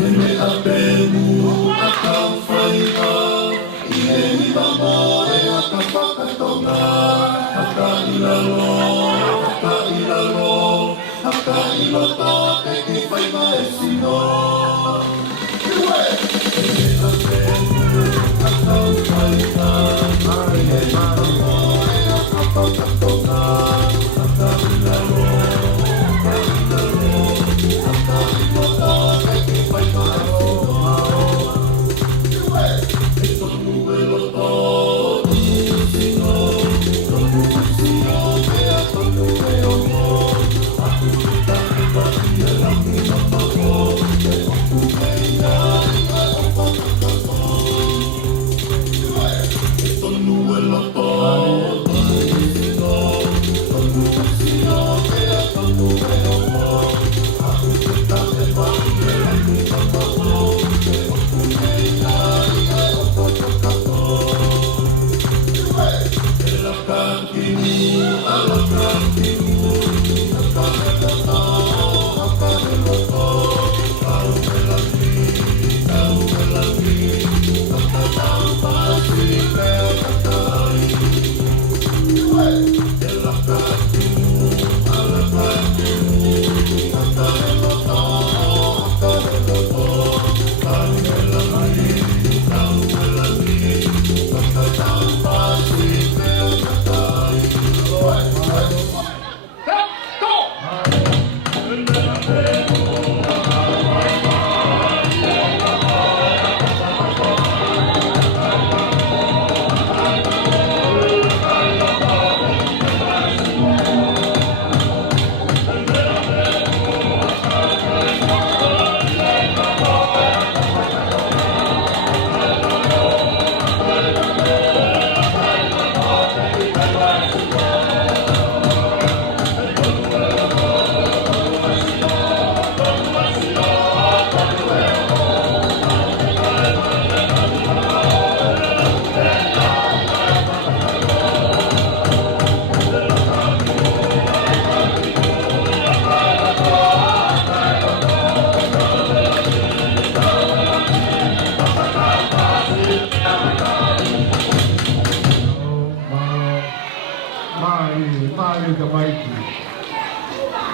Ele apemu akawhaina, Ele mamoe akawhakatonga, Haka ilalo, te ki whaina e sino. Ele apemu akawhaina, Ele mamoe akawhakatonga, Haka ilalo, te ki whaina e sino. E tonu e loto,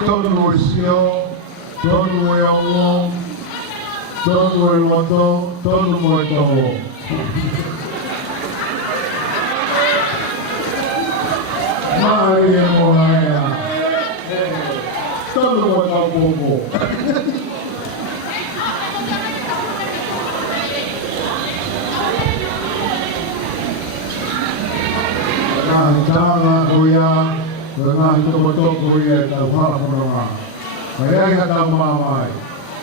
tonu e sio, tonu e ongo, tonu e loto, tonu mo e toho. Mai e mohaea, tonu mo e tau popo. Tanga kuya, dengan toko-toko ia tau harapunga. Kaya ia tau mamai.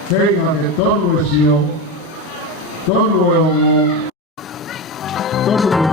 Kaya ke tonu e sio, tonu e ongo, tonu e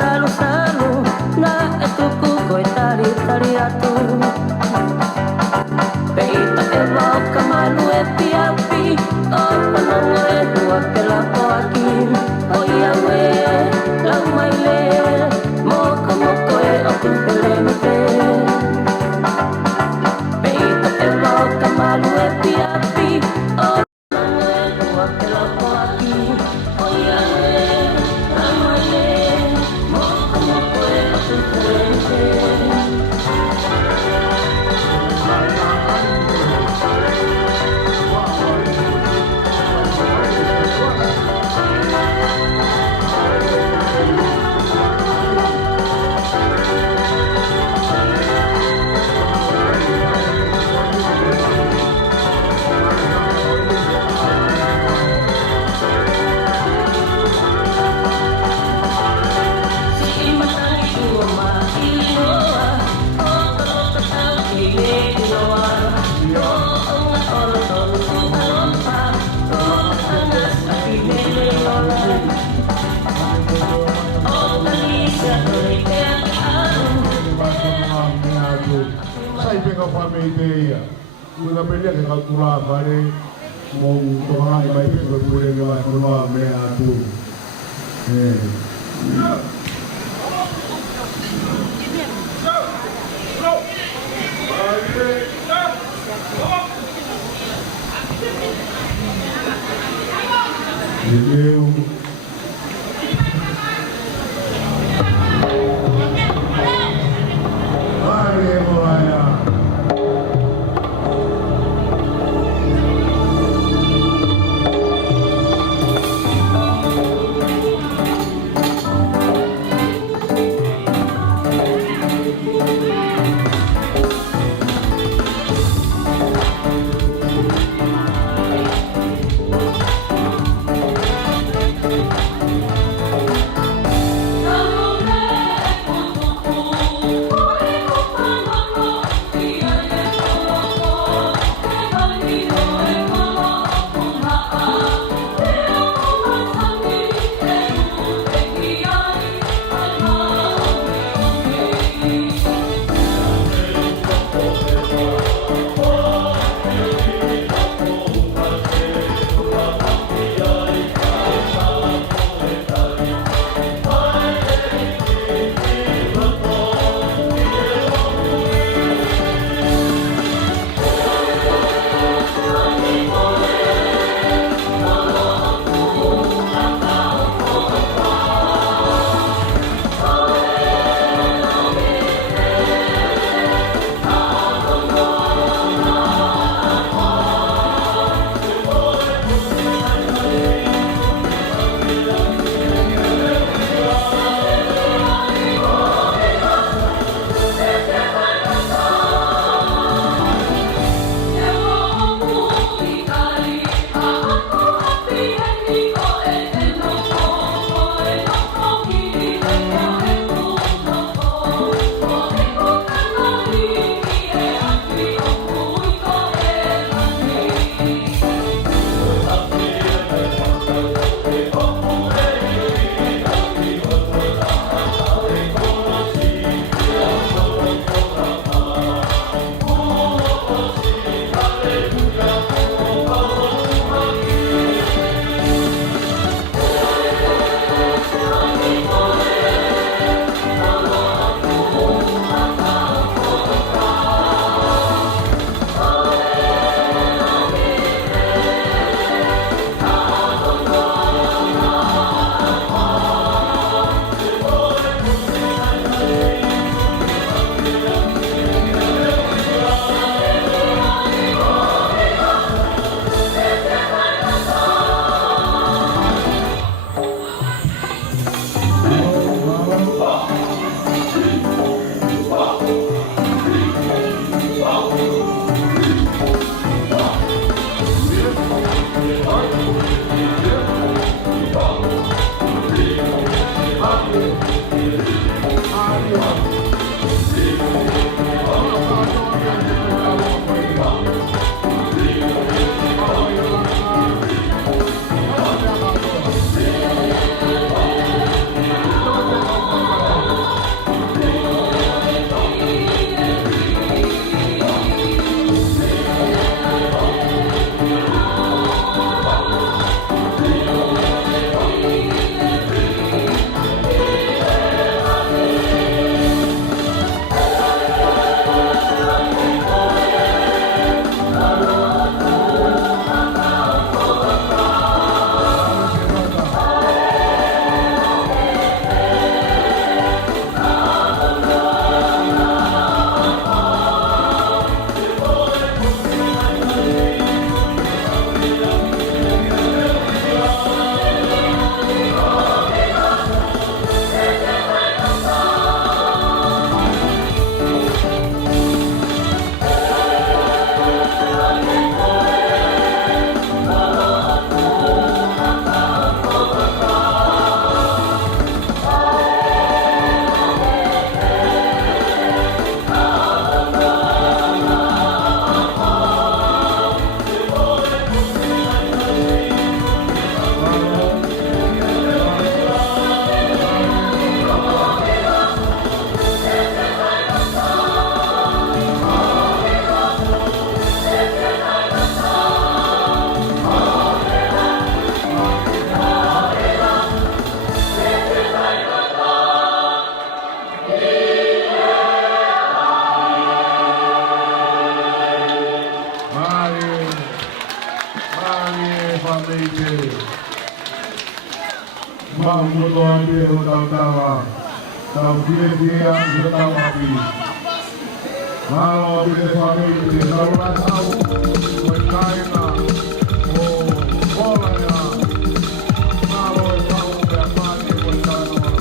salo-salo na etuku ko'y tari-tariato. Peita e wau kamalu e piapi, family. Una pelea que calcula vale con tomar y vais a poder llevar con la mea tú. family. Mampu ante utawa. Tahu dia tahu api. Malu dia family. Kalau tahu mereka oh bola ya. Malu tahu berapa dia bertahan.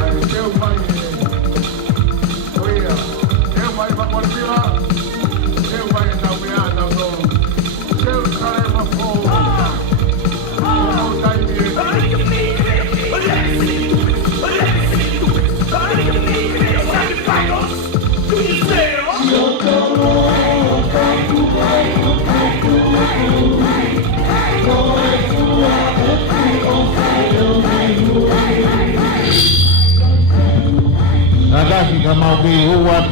Ayah kau main. Oh iya, kau main apa sila? Kau main tahu ya tahu. Kau kare mapo. Nadaki kama ubihuwat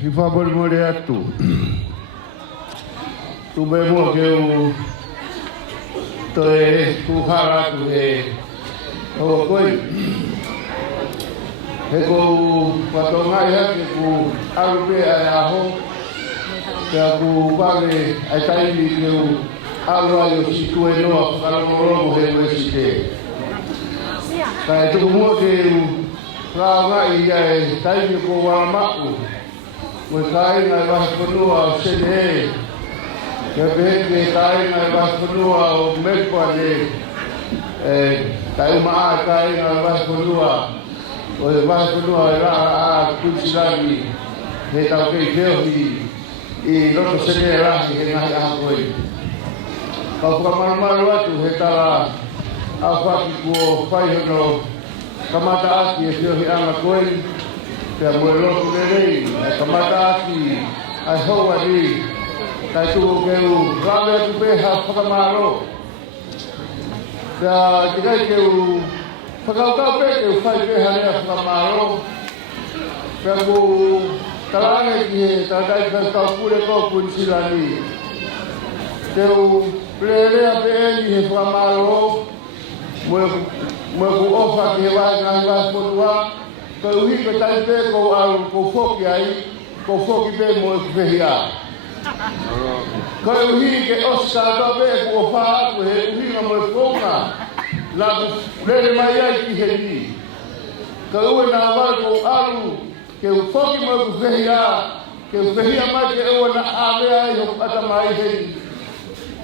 Ifabol Moriatu Tubemo keu Toe Kuhara Tuhe O Koi Heko Patongai Hake Ku Arube Ayaho Kia Ku Pare Aitaili Keu Alua Yoshikue Noa Karamoromo Heko Esike Kai Tukumua Keu Rāngai Iae Taimi Ko Waramaku Mui kai ngai wahipunua o sene Kia peheke kai ngai wahipunua o mekwa ne Kai umaa kai ngai wahipunua O wahipunua e raa a kuchirani He tau kei keohi I roto sene rahi he ngahi aha koi Kau whakamarumaru atu he tala A whaki kuo whaihono Kamata aki e keohi anga koi Kia mue loku nerei, e kamata aki, ai hoa ni, kai tuko keu, rawe atu peha whakamaro. Kia tikai keu, whakaukau pe keu whai peha nea whakamaro. Kia ku talange ki he, tatai kau pure kau pun silani. Keu plerea pe eni he whakamaro, mue ku ofa ki he wahi ngahi wahi potua, Ka uhi ka tai pe ko aru ko foki ai, ko foki pe mo e kuwhehia. Ka uhi ke oska ka pe ko wha aku he uhi nga mo e whonga, la ku rere mai ai ki he ni. Ka ue nga wale ko aru, ke u foki mo e kuwhehia, ke uwhehia mai ke ue na ame ai ho ata mai he ni.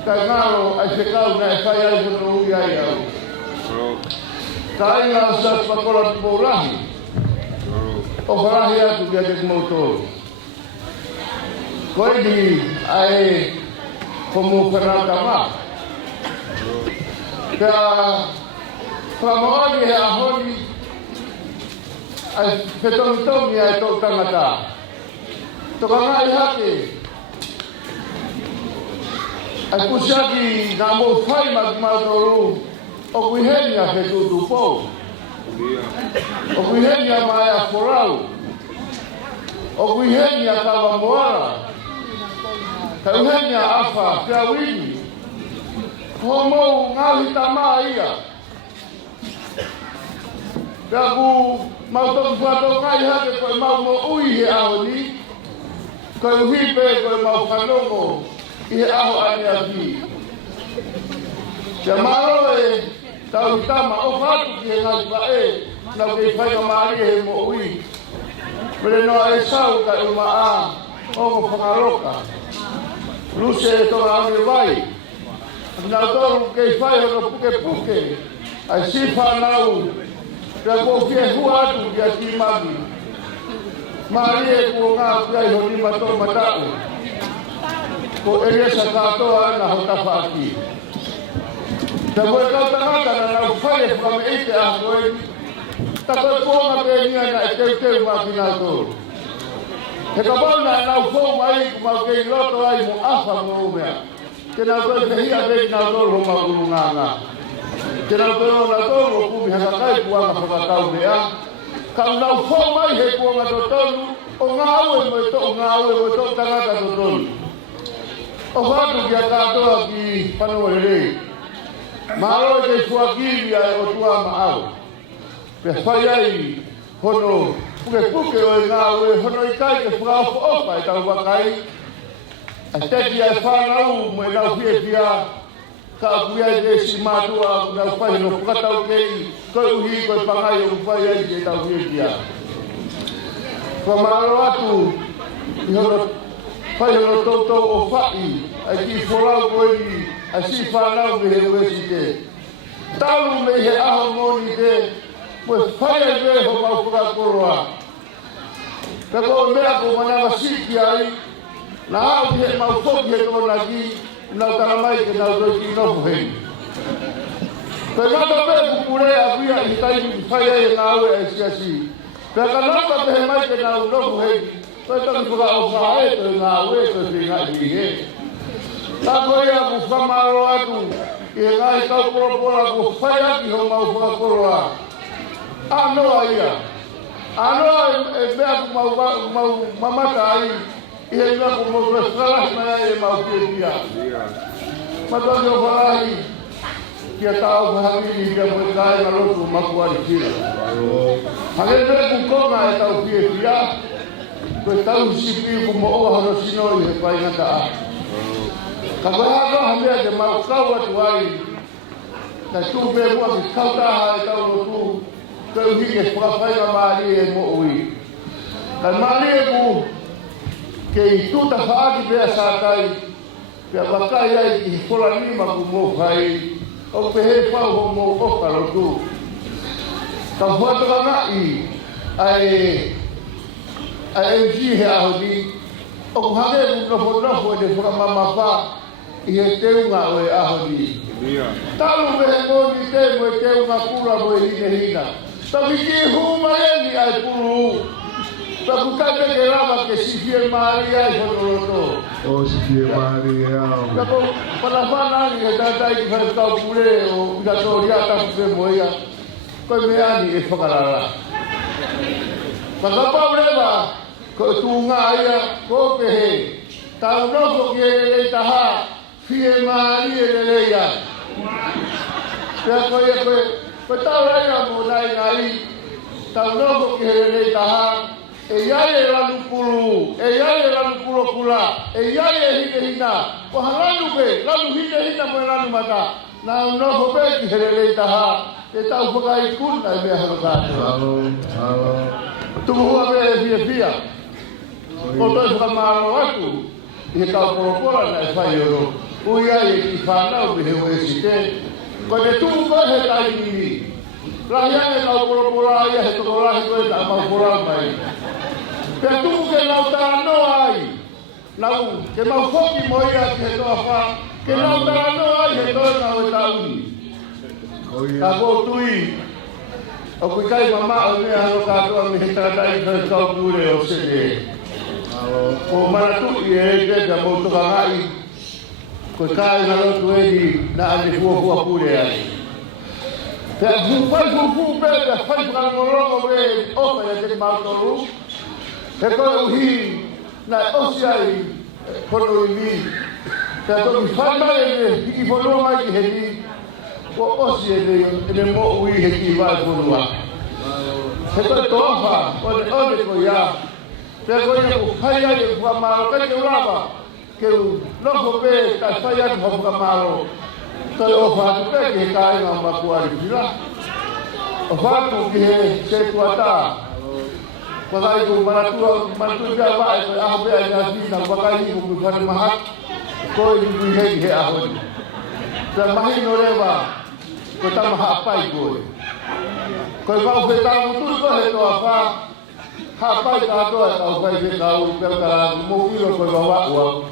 Ka ngaro ai whekau na e whai ai hono ui ai au. Ka inga o sa whakola tupo rahi, O wharahi atu kia te kumoto. Koe ni ai komu whanaka ma. Kia whamaoni he ahoni ai whetongi ai tō tangata. Toka ngai hake ai kusaki ngā mō whai makumatoru o kuihenia he tutu pou. O kuihenia mai a forau. O kuihenia kawa moara. Ka uhenia afa, kia wini. Homou ngahi tama ia. Kia ku mautoku whato ngai hake koe mau mo ui he aho ni. Koe uhipe koe mau whanongo I he aho ane a ki. Kia maro e tau tama o whatu ki he ngai pa e. Nau kei whaika maari he mo ui. Mere noa e sau ka uma a ongo whangaroka. Luse e tonga ame vai. Nau toru kei whai hono puke puke. Ai sifa nau. Kia ko kia hua atu kia ki magi. Maari e kuo ngā kia I honi mato matau. Ko eriesa katoa na hotafa aki. Te koe kau tangata na nau whai e whame eite a koe. Ta koe kuonga pe nia na e teu mā ki nā tōru. He ka pauna e nau whou mai ku mau kei loto ai mo afa mo umea. Ke nau koe whehia pe nau tōru ho mau uru ngā ngā. Ke nau koe o nā tōru o kumi haka kai kuanga whakakau mea. Ka nau whou mai he kuonga to tonu o ngā aue mo e to tangata to tonu. O whatu kia katoa ki whanua rei. Maro te fuakiri ai o tua ma au. pe whai ai hono puke o ngā ue hono I kai ke whakao whaopa e tau wakai a teki ai whanau mo e nau hie pia ka apui ai te si mātua nau whai no whakatau kei koe uhi koe pangai o whai ai ke tau hie pia whamaro atu I hono whai hono tautou o whai ai ki wholau koe ni a si whanau me he ue si te talu me he aho moni te mo whai ai me ho mau whakakoroa ka ko mea ko mana wasiki ai na au he mau whoki he kona ki nau taramai ke nau doi ki nofu hei pe ngata pe kukure a kuia I tai ni whai ai ngā ue ai siasi pe ka nata pe he mai ke nau nofu hei pe tangi whaka o whae te ngā ue te whinga I he ta koe a ku whamaro atu I ngai kau poropora ku whai aki ho mau whakakoroa anoa ia anoa e mea ku mau mamata ai I he mea ku mau whakalah mai e mau pia pia matani o whalahi kia tau whahamini kia mo kai na lotu maku ari kira hake mea ku konga e tau pia pia koe tau sipi ku mo oa hano sinoi he pai ngata a ka koe hako hamea te mau kau atu ai ka tu mea mua ki kau taha e tau lotu koe uhi ke whakawhainga maari e mo ui ka maari e ku kei tuta whaaki pia sātai pia wakai ai ki whola nima ku mo whai o pehe whau ho mo oka lotu ka whataka ngai ai MG he aho ni o ku hake ku nofo e te whakamama wha I he teunga o e aho ni talu mehe ngoni te mo e teunga kura mo e hina Tapi ki humayeni ai puru. Taku kai ke rama ke sifie Maria ai honoto. O sifie Maria. Taku para fana ni e tata I fa ka pure o gatoria ta pe moia. Ko me ani e fakarara. Paka paureba ko tunga ia ko pe he. Ta no ko ke le taha fie Maria le ia. Ya ko Petau raya mo nai ngai, tau nopo ki hele taha, e iai e lanu pulu, e iai e lanu pulu kula, e iai e hine hina, ko halanu be, lanu hine hina mo e lanu mata, na nopo be ki hele taha, e tau whakai kuna e mea hano tātou. Halo. Tumuhua be e fia fia, ko toi whakamaro atu, I he tau poropora na e whai oro, ui ai e ki whanau me he uesi te, ko te tūko he tai nini. Rahiane nau poropora ia he tokorahi koe ta mau pora mai. Te tūke nau taranoa ai. Nau, ke mau whoki mo ia ki he toa wha, ke nau taranoa ai he toa nau e tauni. Ka kō tui, o kui kai mama o mea hano kātoa mi he taratai koe kau kure o sene. Ko maratu I e te te mou toka ngai, koe kai na lotu eri na ane fuafua pure ai. Te fai fufu pe, te fai whakarongo pe opa ia te mautoru. He koe uhi na osi ai kono I mi. Te toki whai mai e hiki whanua mai ki he ni. Ko osi e ne mo ui he ki vai whanua. He koe toafa, o ne ode ko ia. Te koe ia ku whai ai e whamaro kai te urawa. Ke noko pe ka whai atu whakamaro. Kai o whatu pe ki he kāinga o makuari whira. O whatu ki he se tuata. Wakai ku manatua pia wae koe aho pia I nga whina wakai hiku ku whare maha. Koe I kui hei he aho ni. Te mahi no rewa ko tamaha apai koe. Koe wau whetau muturu koe he toa wha. Hapai katoa e tau whai whetau pekara mo ilo koe wawa ua.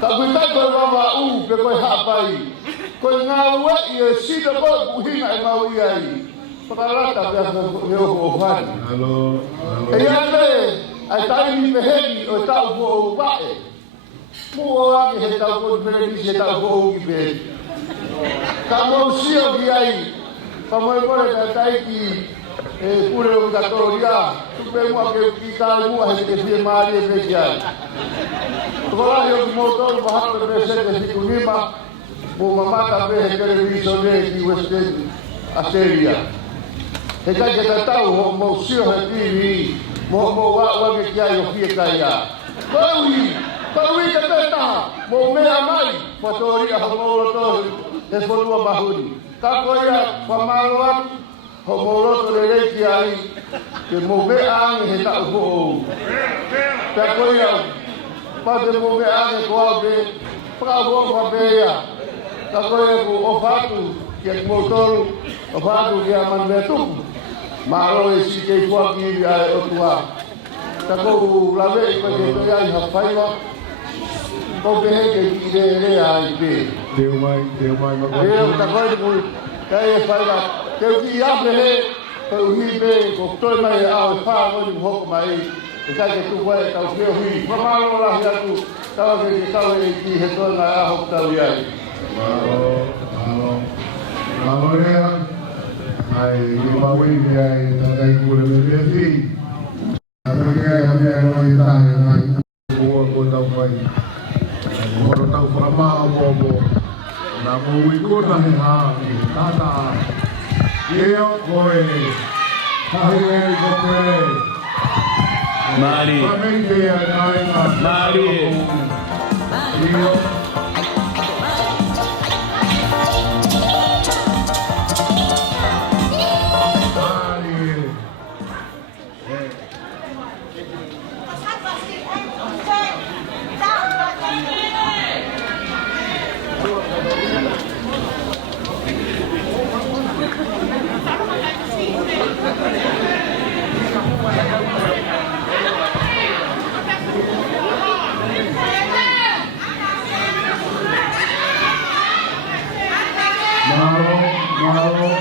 Ka kuitai koe wawa pe koe hapai. Koe ngā ua I e sida koe kuhinga e mau iai. Pakarata pia me o whani. E iane, ai taimi me heni o tau ko o wae. Mu o ake he tau ko nisi he tau ko o ki pe. Ka mau sio ki ai. Pa moe kore ta taiki e kure o katoria. Tupe mua ke ki kai mua he ke fie maari e pe ki ai. Tukolahi o ki motoru pahato pe sete siku nima, mo mamata pe he kere visone ki Western Australia. he kai ke tau ho mo sio he TV mo wa ke kia yo fie kai ya Paui ke teta mo mea mai potori a ho to he folua mahuri ka koia pamalo ho mo roto le reiki ai ke mo mea ang he ta ho ka koia pa de mo mea ang ko ave pra bo pa beia ka koia ko o fatu ke mo toru o fatu ke man betu Maro e si ke fua ki ai o tua. Ta ko lave ko ke to ai ha faiwa. Ko be ke ki re ai be. Teu mai ma. E ta ko de ku kai e faiwa. Ke ki ya be he ko hi be ko to mai a o fa mo ni ho ko mai. E ka ke tu wa ta ke hi. Ma maro la ya tu. Ta ke ta e ki he to na a ho ta wi ai. Maro rea. Ai imawi ai takai kule me fi atakai hame ai tai ai ko tau pai ko tau frama bobo na mo wi ko na he ha tata yo koe hai ko koe Mari Mari yo la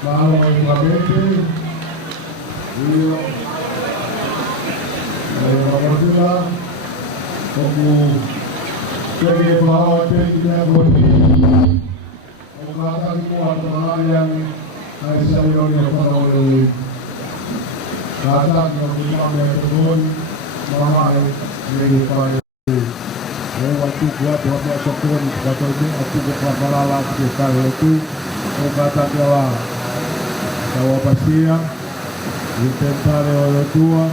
Bajo igualmente, yo la como que bajo tenía boni, o kata kuat yang saya yang para oleh kata yang kita turun bahwa ini pada waktu buat turun kata ini aku buat malah kita itu kata dia Tawa pasia, intentare la tua,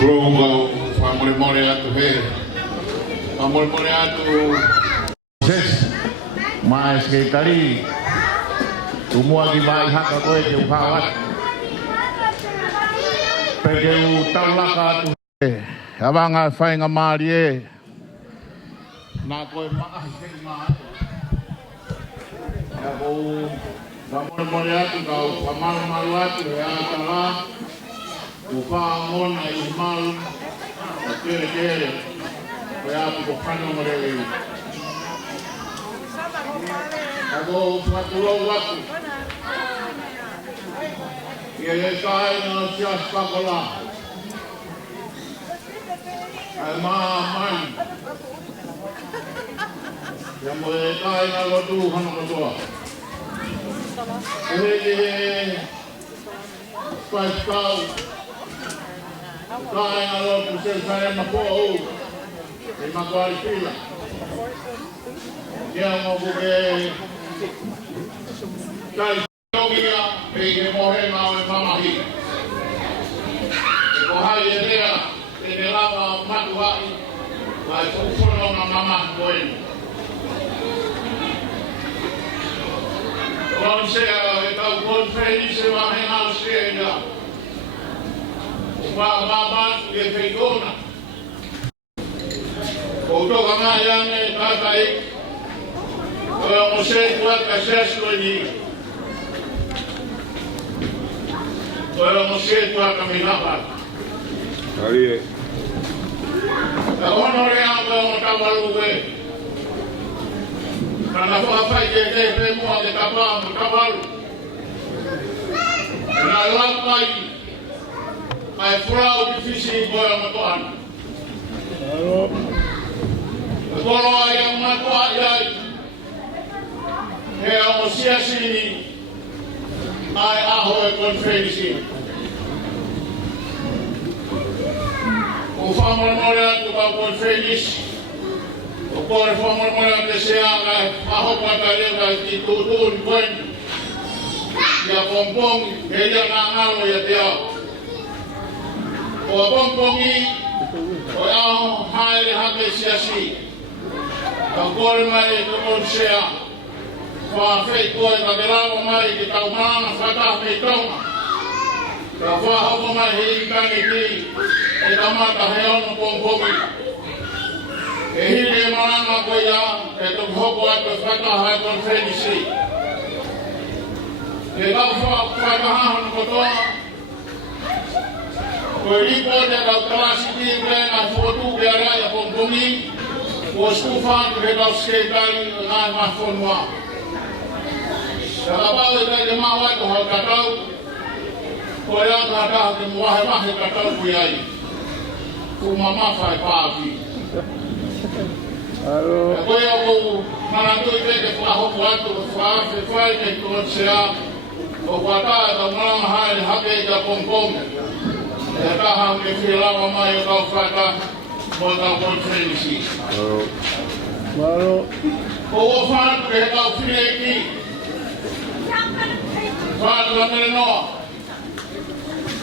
Pronto, famole atu he. Famole atu ses. Mas ke tali. Semua di mai hak ko e u phawat. Pege u taulaka tu. Abanga fai ngamali e. Na ko ma ke ma. Ya ko famole atu kau pamal atu ya tala. Ufahamon ay umal kere kaya po kano mare ako patulong watu ye kay na siya pakola ay man yang mo kay na lodu hano ko pascal kaya nga lo proses saya mapo ay magwali pila kaya mo buke kaya logia pege mohe mawe mamahi kohai edera edera matuhai ay pupuno nga mamah koen kon siya itaw konferensi mahengal siya Babat ke Fegona. Foto kama yang katai. Kalau musik buat kases lagi. Kalau musik buat kami dapat. Kali. Kalau orang yang berkabar luwe. Karena apa jadi semua berkabar berkabar. Karena lampai. Ay furau difícil bola matuan. Bola yang matuan ay negosiasi ini ay ahoy konferensi. Ufamol mola tu konferensi. Ukor famol mola desea ay ahoy pagkalera ditutun buen. Ya pompong kaya nangalo ya dia. O bongkongi o ao haere hake siasi ka kore mai to monsea fa fei koe ka gelawa mai ki tau mana whata mei taunga ka whahawa mai hei kangi ki e tamata he ono bongkongi e hiri e maranga koe ia e to hoko ato whata hae konferensi e kau whata hahon kotoa Kori pode kau terasi di bulan foto biara ya pembungi, postufan kau sekali dengan mahfonwa. Kalau kita jemaah itu hal katau, korea kata jemaah mah katau buyai, kumama fai papi. Halo. Korea aku mana tu itu kepaho buat fai itu siap, kata atau malam hari hake ya pompong. Ya tahang ke filawa mai kau fata mo tau konferensi. Malo. O whānu e tau whine ki. Whānu la mere noa.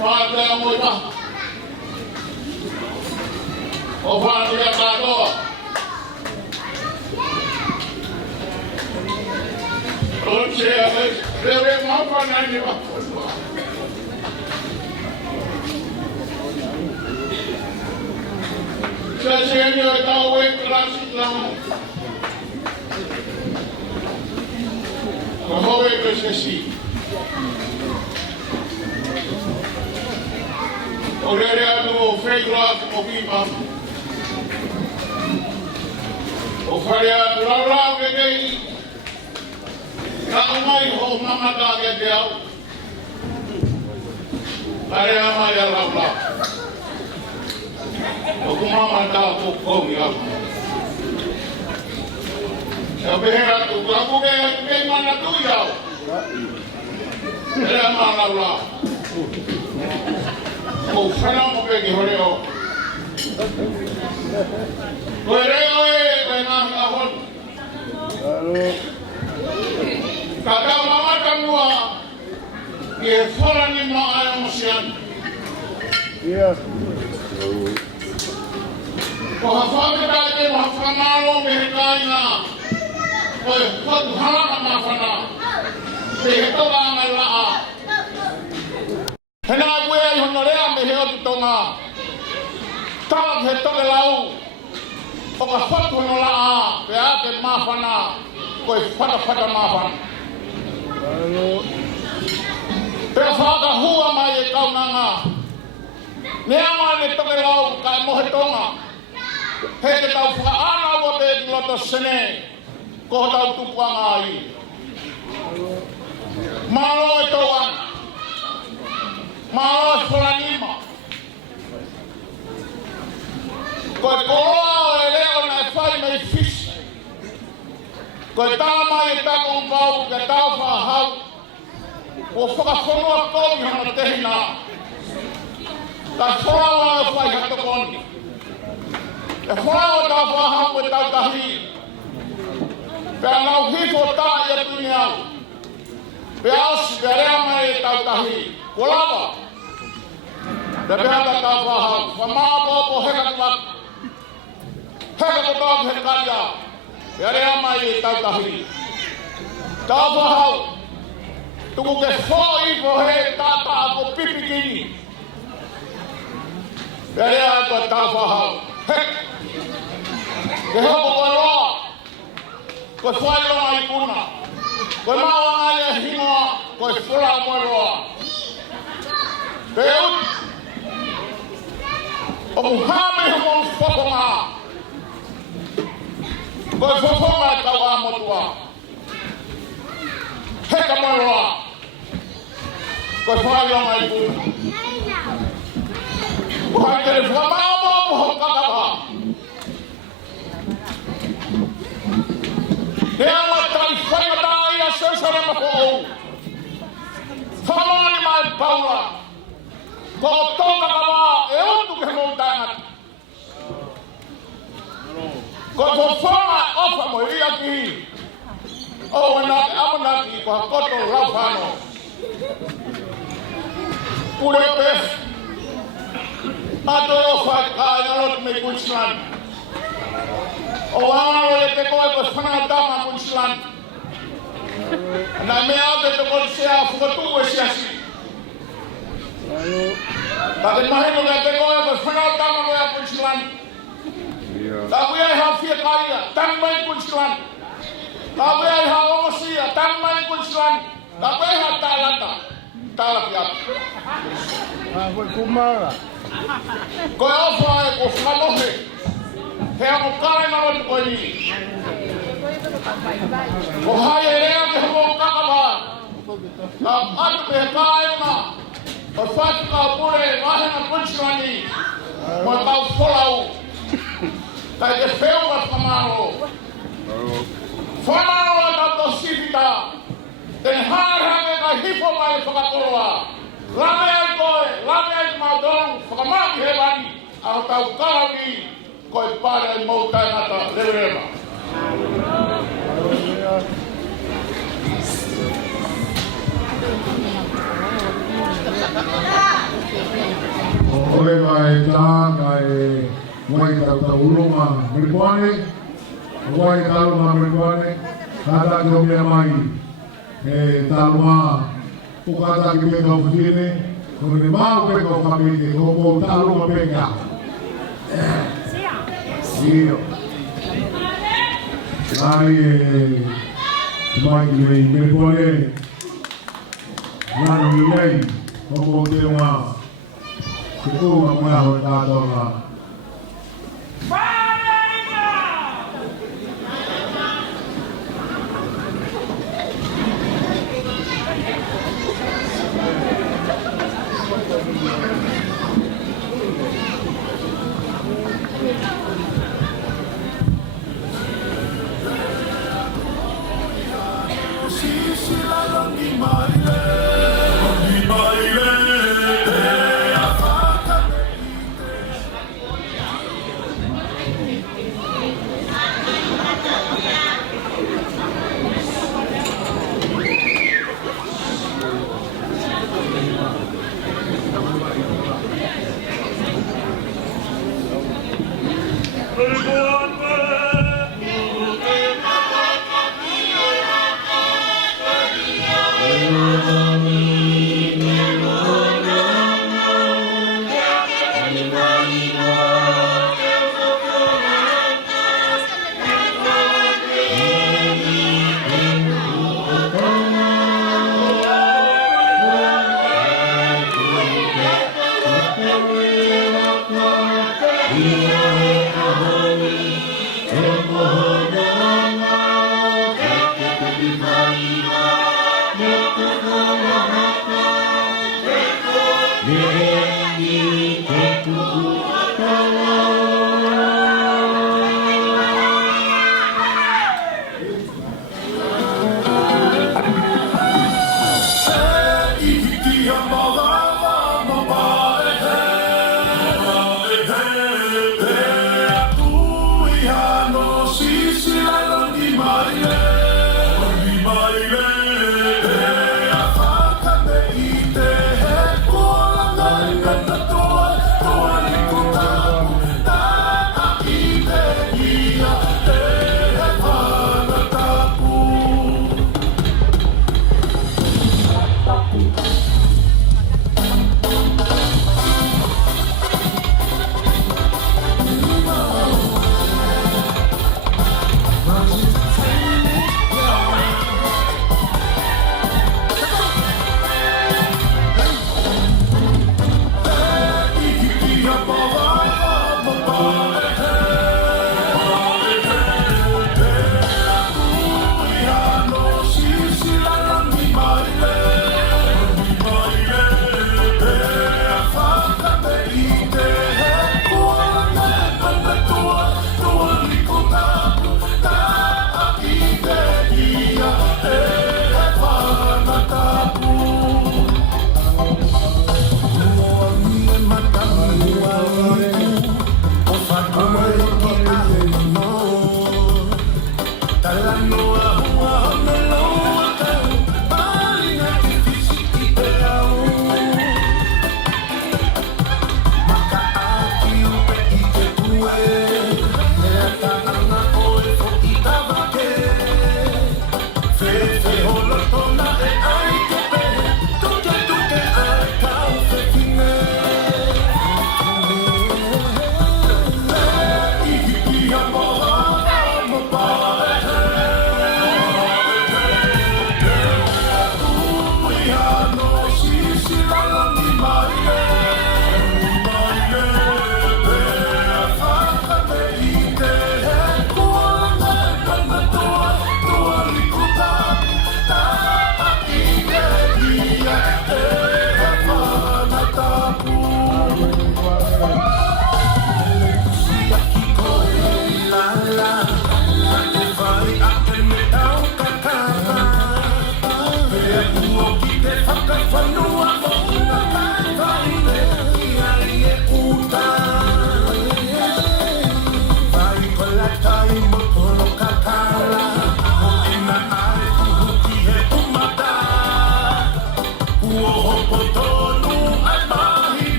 Whānu la moi wa. O whānu la kātoa. O se a rewe mawhana ni wa. Se ni o tau e klasi lang. Como ve que se sí. Orere atu fegla como viva. O fare atu la que dei. Ka mai ho mama ta ke deu. Are ama ya la. O mama ta ko ya. Sabera tu kamu ke mana tu ya? Era mana la. O fana mo ke ki hore o. Ore na ahon. Kaka mama kanua ke fora ni ma ay mosian. Yes. Ko hafa ke dai mo hafa malo me kai na. Oi, quando rala na fana. Se toga ngala a. Hena kue ai honorea me he o tonga. Tala he toga lau. O ka fatu no la a, pe a ke mafana. Koi fata mafana. Pe faka hua mai e kaunanga. Neama ne toga lau ka mo he tonga. He te tau whaana o te loto sene. Ko tau tupuanga ai. Malo e toan. Malo e wharanima. Ko e koroa e leo na e whai mei fish. Ko e tāma e tako mpau ke tau whahau. Ko whakawhonua komi hana tehina. Ka whaua e whai hato kondi. E whaua tau whahau e tau tahi. Pea nau hifo tā i atu ni au. Pea osi pea rea mai e tau tahi. Ko lava. Te pea ta tau whahau. Whamaa popo heka tu wak. Heka tu tau he karia. Pea rea mai e tau tahi. Tau whahau. Tuku ke who ifo he tata ako pipi kini. Pea rea e tau whahau. Hek. Ke hopo koe roa. Ko whai ronga i puna. Ko mawanga le hingoa. Ko whura moe roa. Te ut. O muhame humo whakonga. Ko whakonga e tau amotua. Heka moe roa. Ko whai ronga i puna. Ko hai tere whamamo moho kakapa. Hea matai whaingata ia sesare makou. Whamani mai paura. Ko toka kawa e otu ke mou tangat. Ko whawhanga ofa mo ia ki. O wanake amanaki ko hakoto raufano. Pure pef. Ato ofa ka inarot me Queensland. O ano e te koe ko whanau tama Queensland. Na mea te te koe sea whakatu e siasi. Ta te mahino te te koe ko whanau tama koe a Queensland. Ta wea i hao whia kaia, tang mai Queensland. Ta wea i hao omosia, tang mai Queensland. Ta wea i hao tālata, tālaki atu. Koe kumara. Koe ofa e ko whanohe. Hea mo kare na watu koe ni. Ko hai e rea ke mo kakava. Ka atu ke kae na. O whatu ka pure wahena Queenslandi. Mo tau wholau. Kai te wheua whamaro. Whamaro a tau to sivita. Te hārhange ka hifo mai whakakoroa. Lame ai koe, lame ai maudonu. Whakamaki he wani. Au tau karawi. koe pare mou tangata lewerema. Ole mai tā kai mai tau uruma merikuane, wai taluma merikuane, kata ki o mea mai taluma ukata ki peka o fusine, kone ne mau peka o kamike, koko taluma peka. Sio. Ai mai ki mei merikuane, nanu ni mei, koko te unga. Itu apa yang kita tahu? Thank you.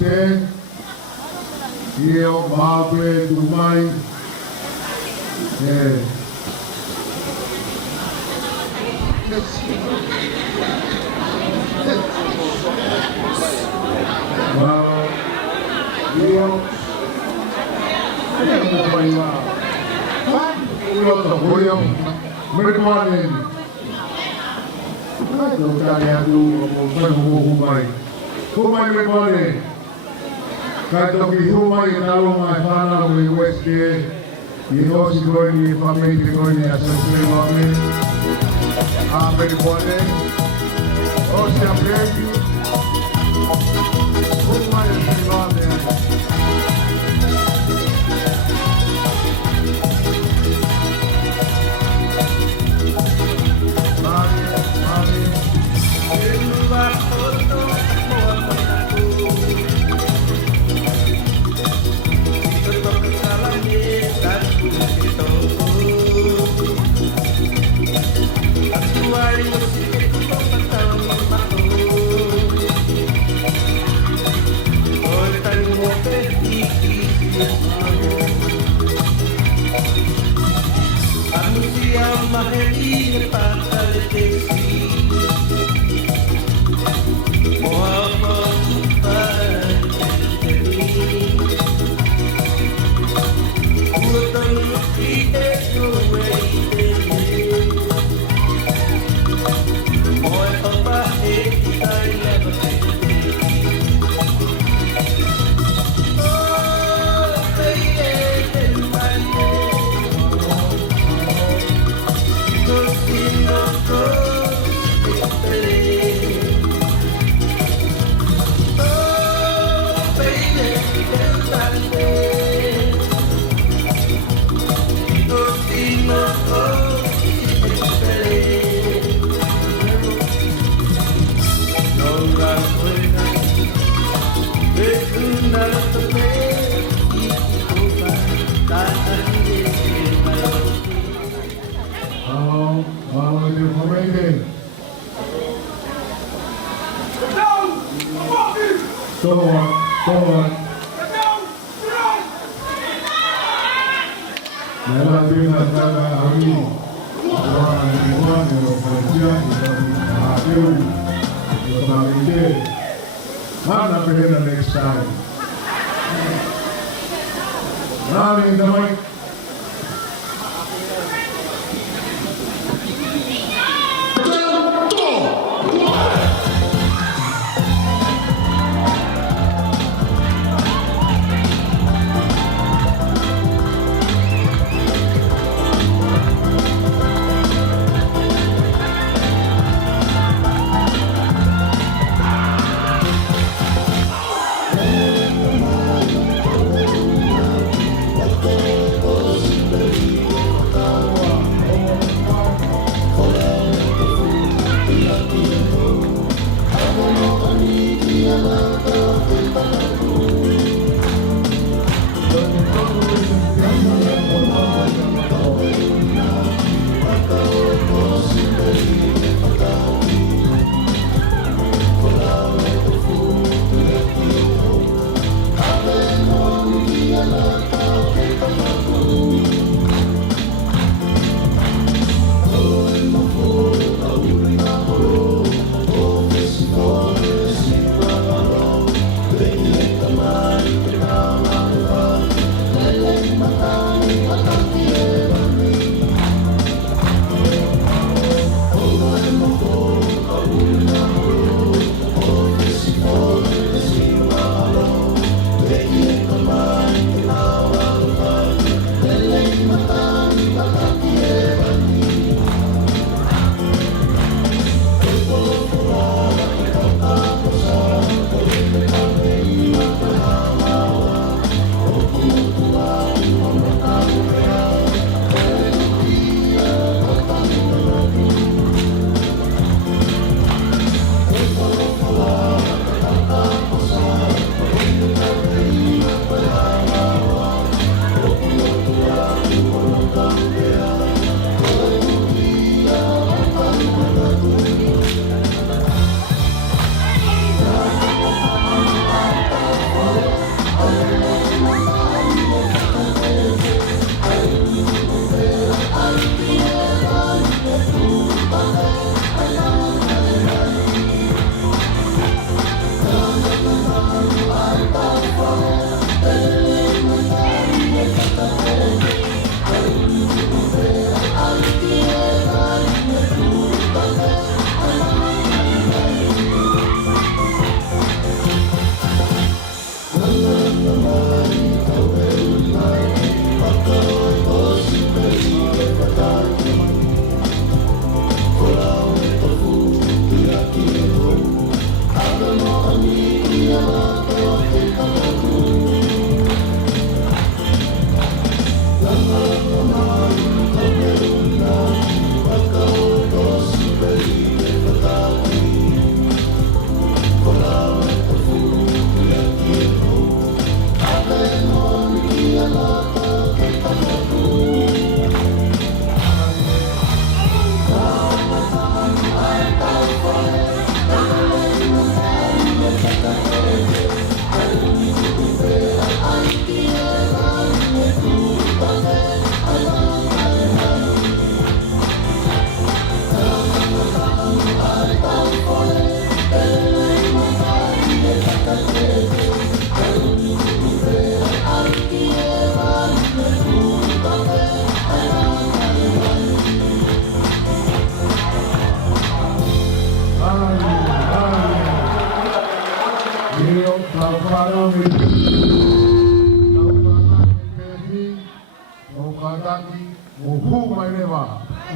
Oeste, Io Mabe Dumai, Kato ki huma i talo mai whana o i Westgate, i hosi koe ni whamiti koe ni asasure wame, a peri poane, hosi a pregi, huma i asasure wame ai. Next time. Nani in the mic.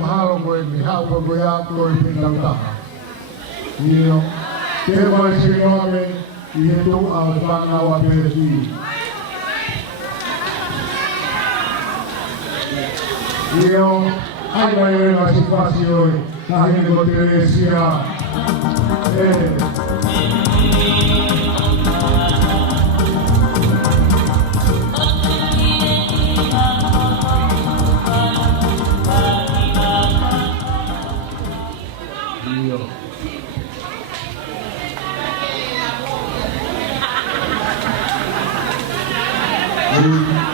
Mahalo ko yung mihaw ko goya ko yung pinagtaha. Iyo, tema sinome, ito ang pangawa pesi. Iyo, ay mayon na sitwasyon na hindi ko tinesya.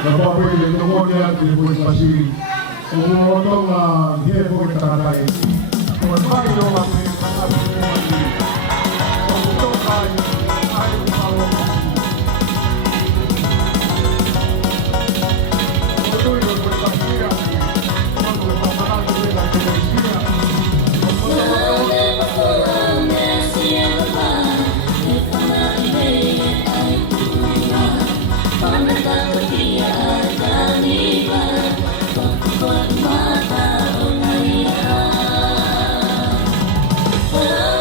Napapay din ako niya at po pasi. Kung otong hindi po itakatay. Kung bakit yung kami ang ating mga kung ito ay umawag. Ito yung pagkakira. Kung magpapanalo nila ang pagkakira. Oh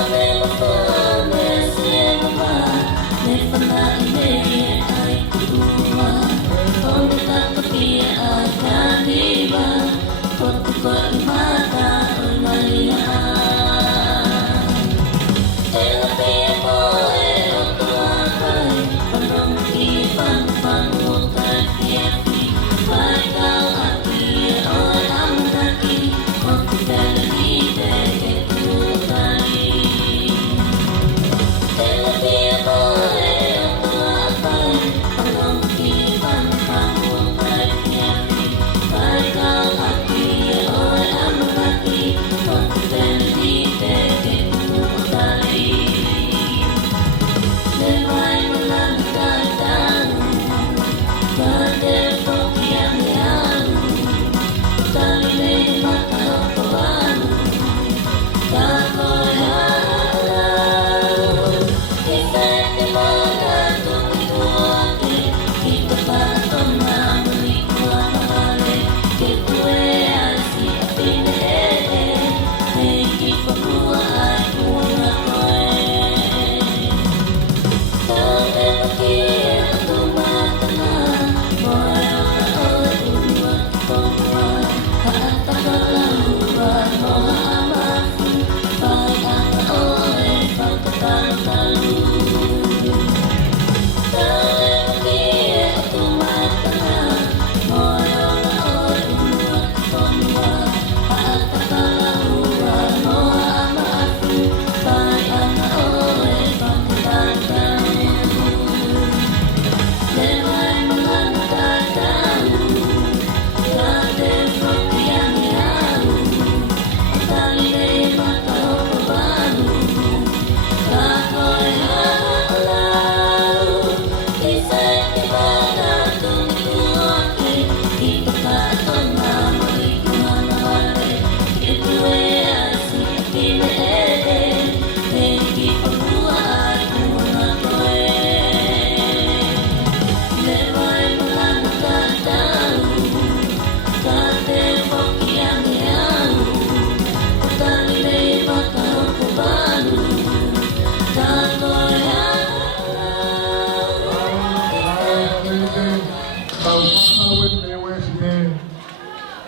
wet me wes ne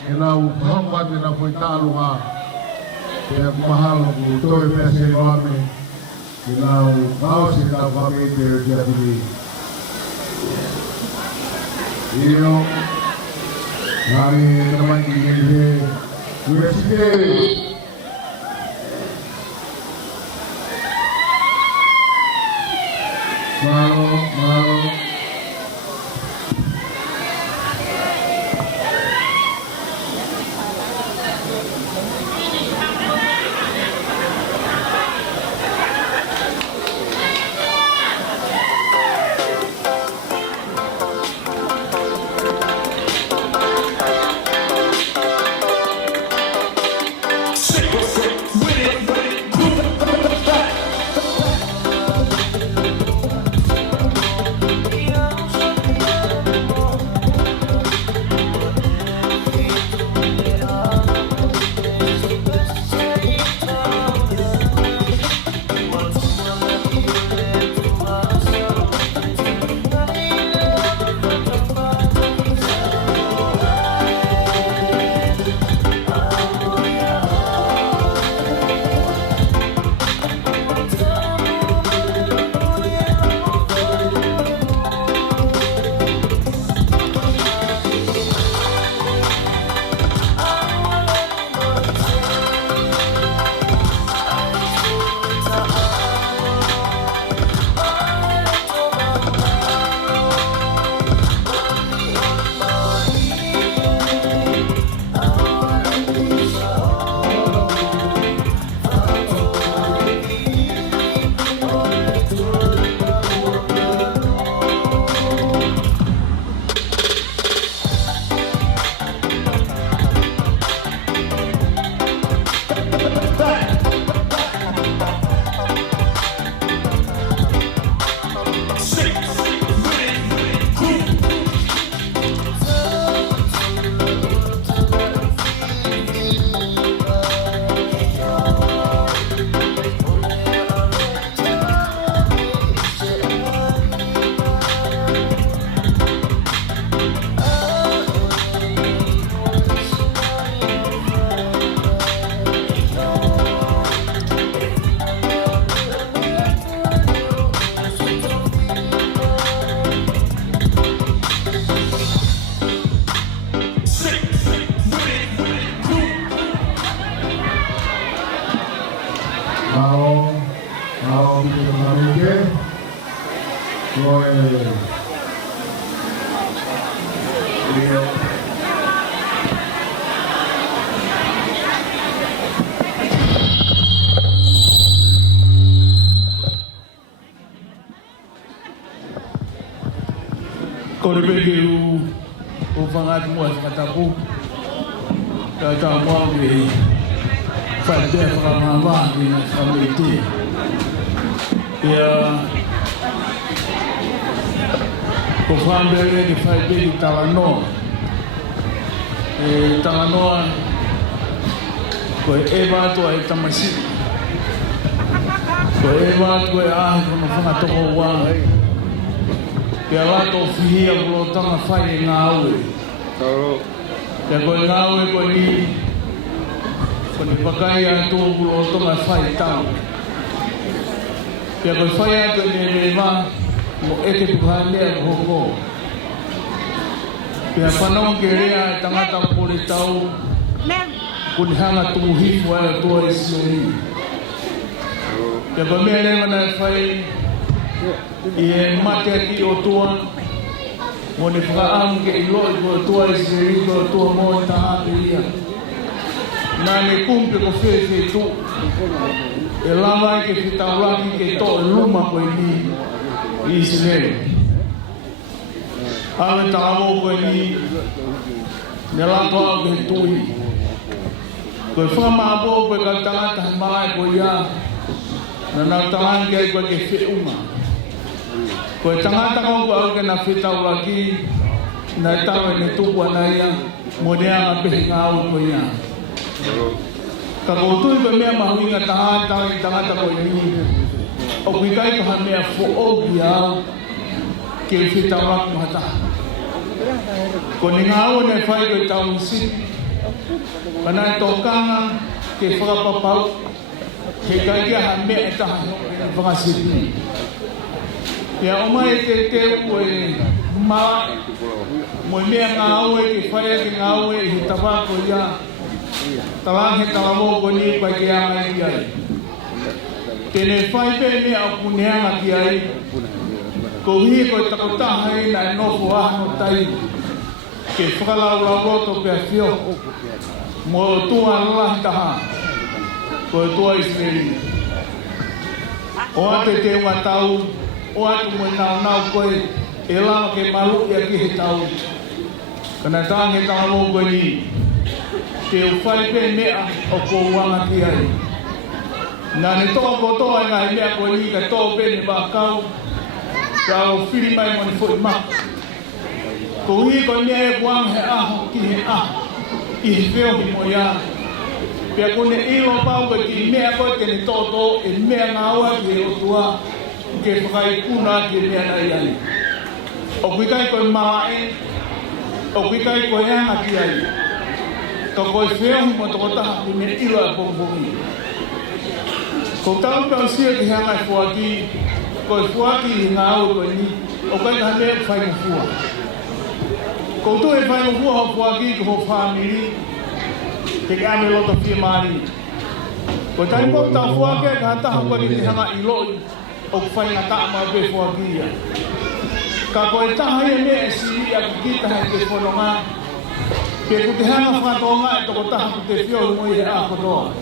ela u hamba de na foi talo a e mahalo ku toe me se wame ela u pausi ta wame de jadi io nari teman ini wes ne Malo Kau pergi u fangat muas kataku kata mau di pada ramah di kami itu ya kau faham di pada di Talano kau eva tu ay tamasi kau eva tu ay kau fangat tu wang Pia wato fihia kulo tanga whai ngāue. Pia koe ngāue koe ni pakai atu kulo tanga whai tau. Pia koe whai atu ni rewa mo eke puhanea hoko. Pia whanau ke rea tangata pore tau kuni hanga tumuhifu ala tua Israeli. Pia koe mea rewa na whai e mate ki o tua mo ne whaamu ke ilo i ko tua Israeli ko tua mo ta hape ia nā ne kumpe ko whewhe tu e lama ke whitaurangi ke to luma koe ni Israeli awe tāmo koe ni ne lapa au ke tui koe whamabo koe ka tangata mai koe ia na nā tahangi ai koe ke whiunga Koe tangata kau au ke na whitau laki na tawe ne tuku ana ia mo ne anga pehe ngāu koe ia. Ka koutui koe mea mahuinga tangata koe ni o kuikai koha mea fo ogi au ke whitau laku hata. Ko ni ngau ne whai koe tau si. Mana tokanga ke whakapapau. Ke kai kia ha mea e taha whakasipi. Ia o mai te ue maa. Mo mea ngau e ke whai ke ngau e he tawako ia. Talang he talamo ko ni pai ke anga i ai. Tene whai pe mea o puneanga ki ai. Ko hi koe takotaha e na nofo ahno tai. Ke whakalau roto pe whio. Mo tua lahi taha. Ko tua Israeli. O ate te unga tau. O atu mo nau koe. E lama ke malu ia ki he tau. Kana tang he talamo ko ni. Ke whai pe mea o ko wanga ki ai. Nā ne toa kotoa ngā he mea koe ni ka toa pe ne wākau. Ka o whiri mai mo ni fwoi maka. Ko hui ko mea e buang he aho ki he aho. I he wheo hi mo ia. Pea ko ne ilo pau ka ki mea koe ke ne toto e mea ngā ua ki he otua. Ke whakai kuna ki mea nai ai. O kui kai koe maa e. O kui kai koe anga ki ai. Ka koe wheo hi mo tokotaha ki me ilo e pongpongi. Ko tau pau sia ki hanga e fuaki. Koe fuaki i ngā au koe ni. O kai ka mea whai mo fua. Ko tu e whai mo fua ho fuaki ki ho whamiri. Te ka ame loto fia maari. Ko tai po tau fuaki ka hataha koe ni te hanga i loi. O ku whai ngā taama pe fuaki ia. Ka koe taha e mea e siri a ki kita he te whanonga. Ke ku te hanga whatonga e toko taha ku te whio mo i he a kotoa.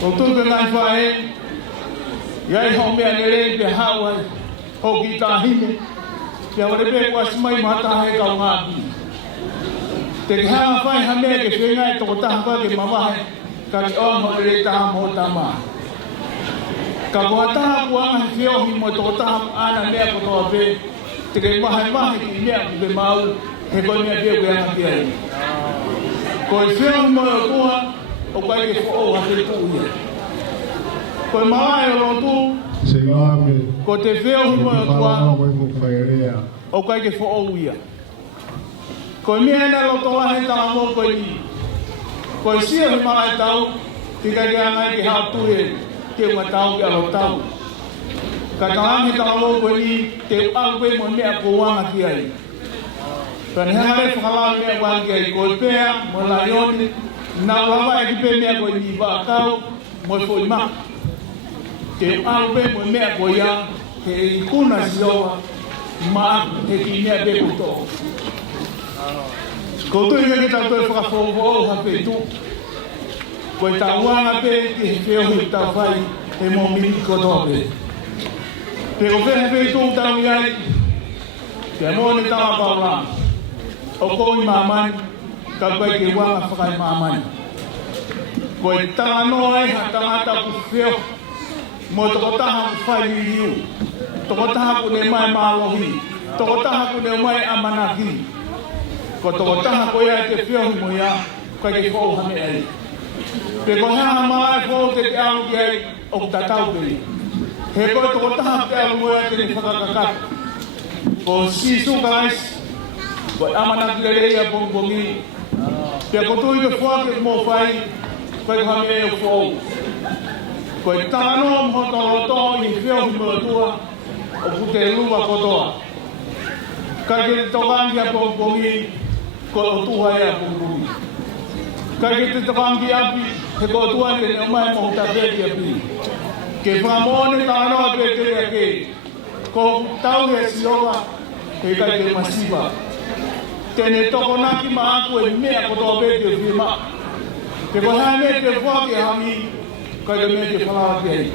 Ko tu ke ngai whae. Iai hau mea nere pe hawai. Ho ki tā hime. Pea wale pe kua simai mata he kau ngāpi. Te ki hanga whai ha mea ke whenga e toko taha koe ke mamahe. Ka ki ongo nere taha mo tama. Ka kua taha kuanga he whiohi mo toko taha ana mea kotoa pe. Te ke mahe ki mea ku pe mau. He koe mea pia kuanga ki ai. Ko e whiohi mo o tua. O kai ke who'o ha te tūia. Koe maa e rotu. Ko te wheo himo o tua. O kai ke who'o ia. Koe mea na loto lahe tala mō koe ni. Koe sia hi maa e tau. Tika ke angai ke hao tuhe. Te unga tau ke alo tau. Ka talangi tala mō koe ni. Te alwe mo mea ko wanga ki ai. Kani hanga e whakalau mea wanga ki ai. Koe pēa mo la ioni. Nā wawa e ki pe mea koe ni wākau, mo e fwoi maka. Te alpe mo e mea koe ia, he i kuna si oa, ma he ki mea pe kuto. Ko tui ka ki tau toi whakafōwho o ha pe tu. Koe tā wanga pe ki he wheo hi tau whai, he mō mini kotoa pe. Pe ko whehe pe tu tau i ai, te mō ni tawa paura. O koi mamani, ka koe ke wanga whakai mamani. Koe tanga noa e ha tangata ku whio. Mo toko taha ku whai liu. Toko taha ku ne mai mālohi. Toko taha ku ne mai amanaki. Ko toko taha koe ai te whio hi mo ia. Koe ke whou hame ai. Pe ko hea maa e whou te alu ki ai o ku tatau peri. He koe toko taha te alu mo ia te ni whakakakata. Ko sisu kais. Koe amanaki le reia bongbongi. Pea ko tui ke whake mō whai, koe ka me e whou. Koe tāno mhoto roto i whio hi mua tua, o pute lua kotoa. Kai ke te tokangi a pōpongi, ko o tuha e a pōpongi. Kai ke te tokangi api, he ko tua ne o mai mo ta pēki api. Ke whamone tāno a pēkere a ke, ko tau he sioga, he kai ke masipa. Tene toko naki ma aku e mea kotoa pēki o whima. Te ko hea me te whake hangi, kai te me te whalaa ki ai.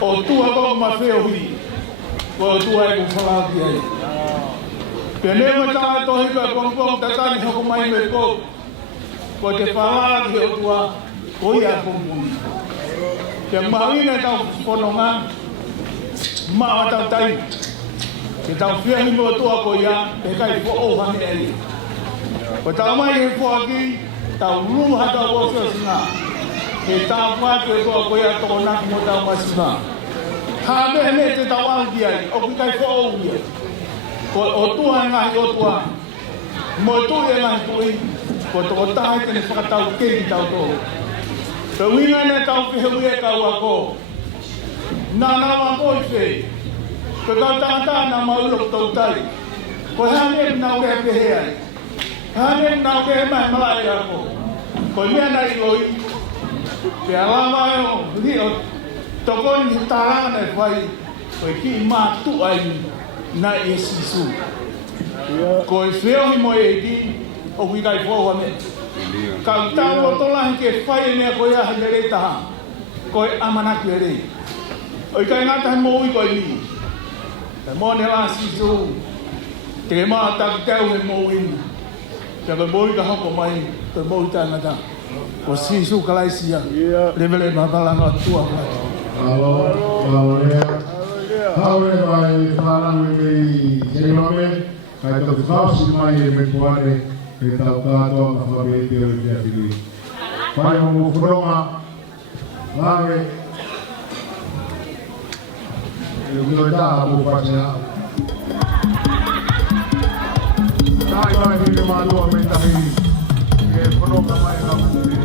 O tua koko ma wheo hui, ko o tua e ko whalaa ki ai. Pe newa tae tohi ka pongpong tatani hoko mai me ko, ko te whalaa ki o tua, ko ia pongpong. Te mahawina tau whanonga, maa tau tai. Ke tau whiahi mo tua ko ia, pe kai who'o hangi ai. Ko tau mai he whoaki, tau luha tau wosio singa. Ke tau whātu e tua ko ia toko naki mo tau masinga. Ha me te tau au ki ai, o ki kai who'o ia. ko o tua ngai o tua mo tu e ngai tui ko to tai te whakatau ke ki tau tō pe winga ne tau ki hui e kau a ko nā wa ko i whē ko kau tangata nā maulok tau tai ko hane nau ke pehe ai hane nau ke mai malai a ko mea nai oi pe alawa e o ni o toko ni tarana e whai ko ki mā tu ai na e sisu ko e wheo hi mo e di o hui kai fōua me ka tau o tolahi ke whai e mea ko ia hele taha ko e amanaku e rei o i kai ngata he mo ui ko e ni e mo ne la sisu te mā taku tau he mo ui te koe mo ui ka hoko mai koe mo ui tangata o sisu kalaisia levele mabalanga tua Alo, haure vai whanau e mei seirome, kai tau whausi mai e me kuare, e tau kātoa ma whawe te o te awhiri. Pai mo whuronga, lawe, e uto e taha mo whase hao. Tai mai hine mātua me tahi, e whuronga mai hao te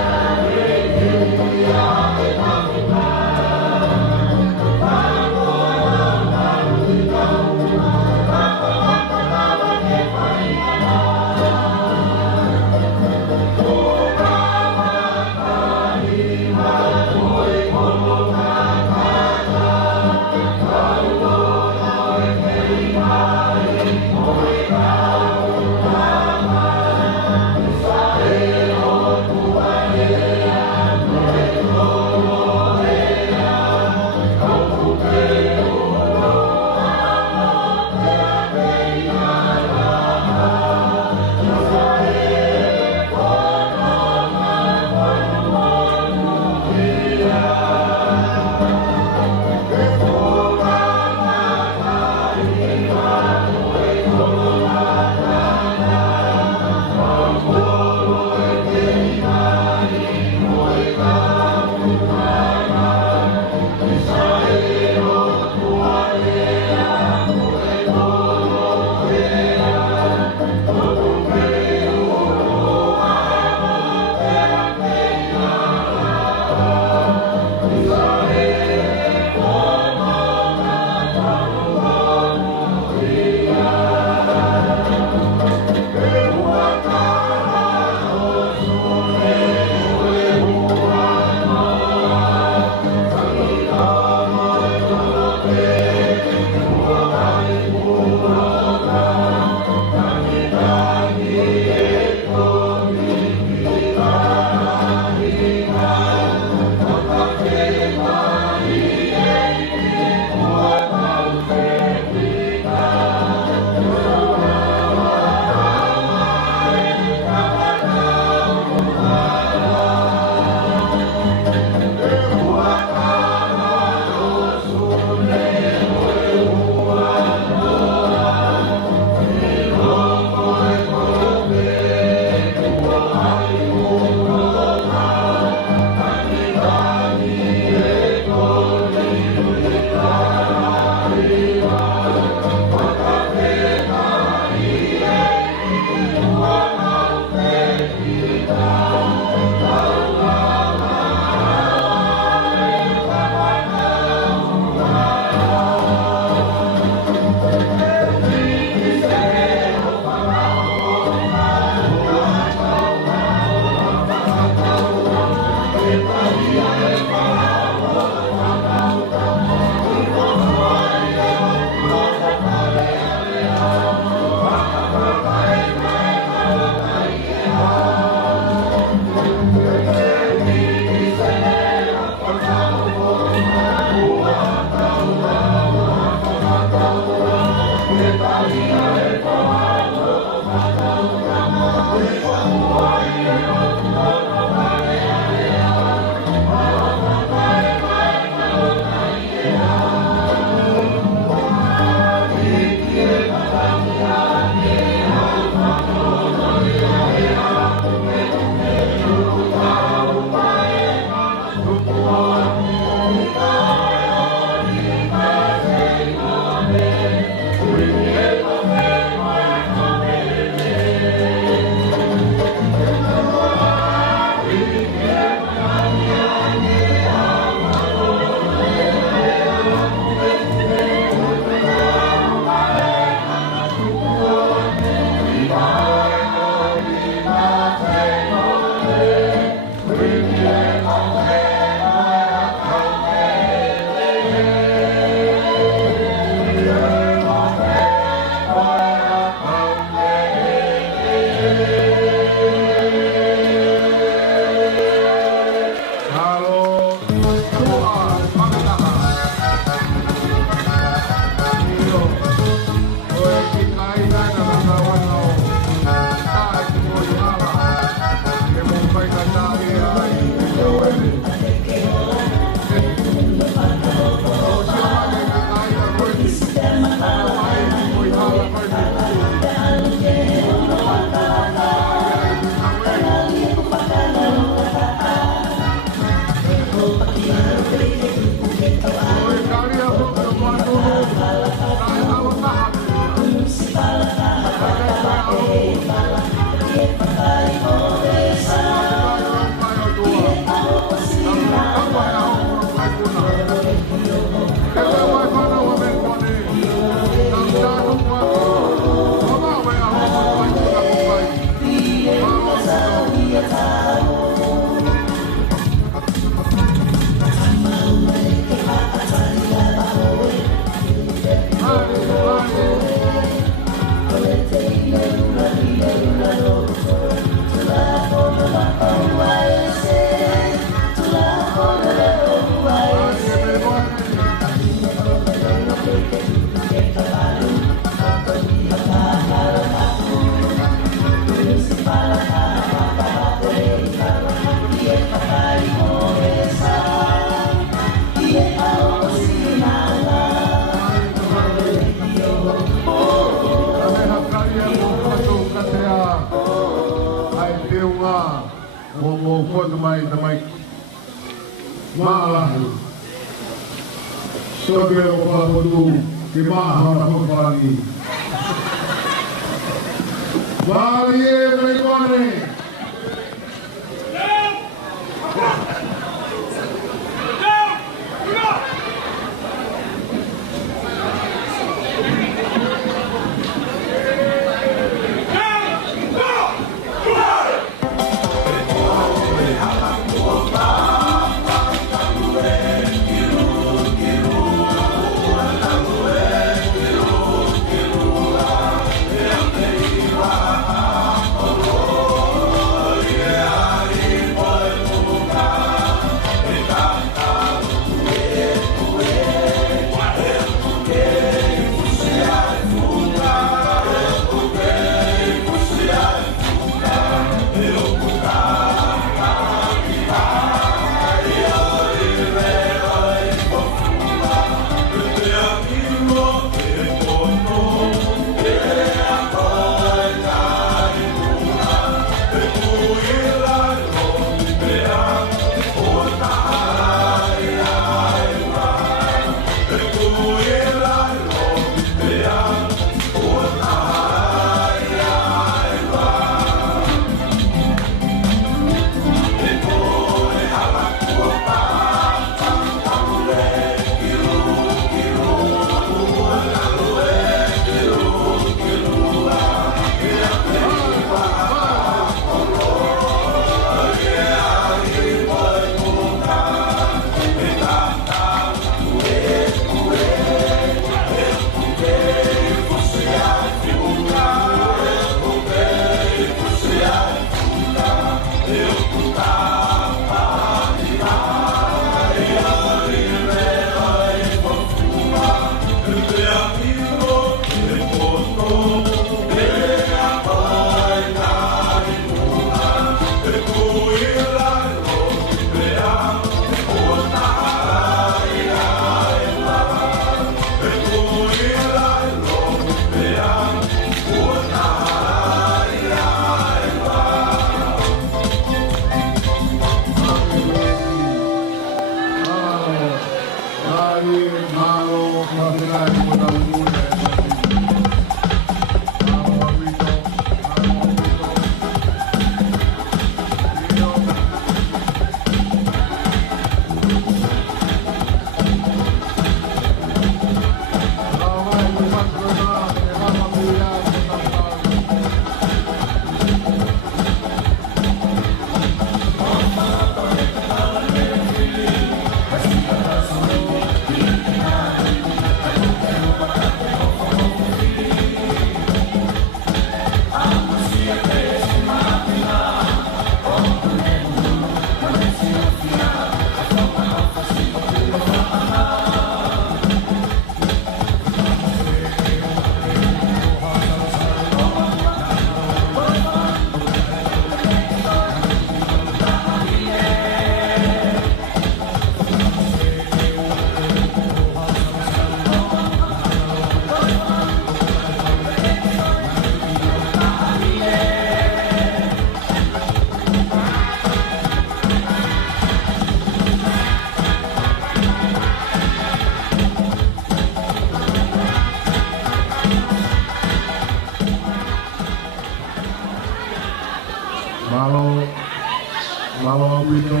Malo Wito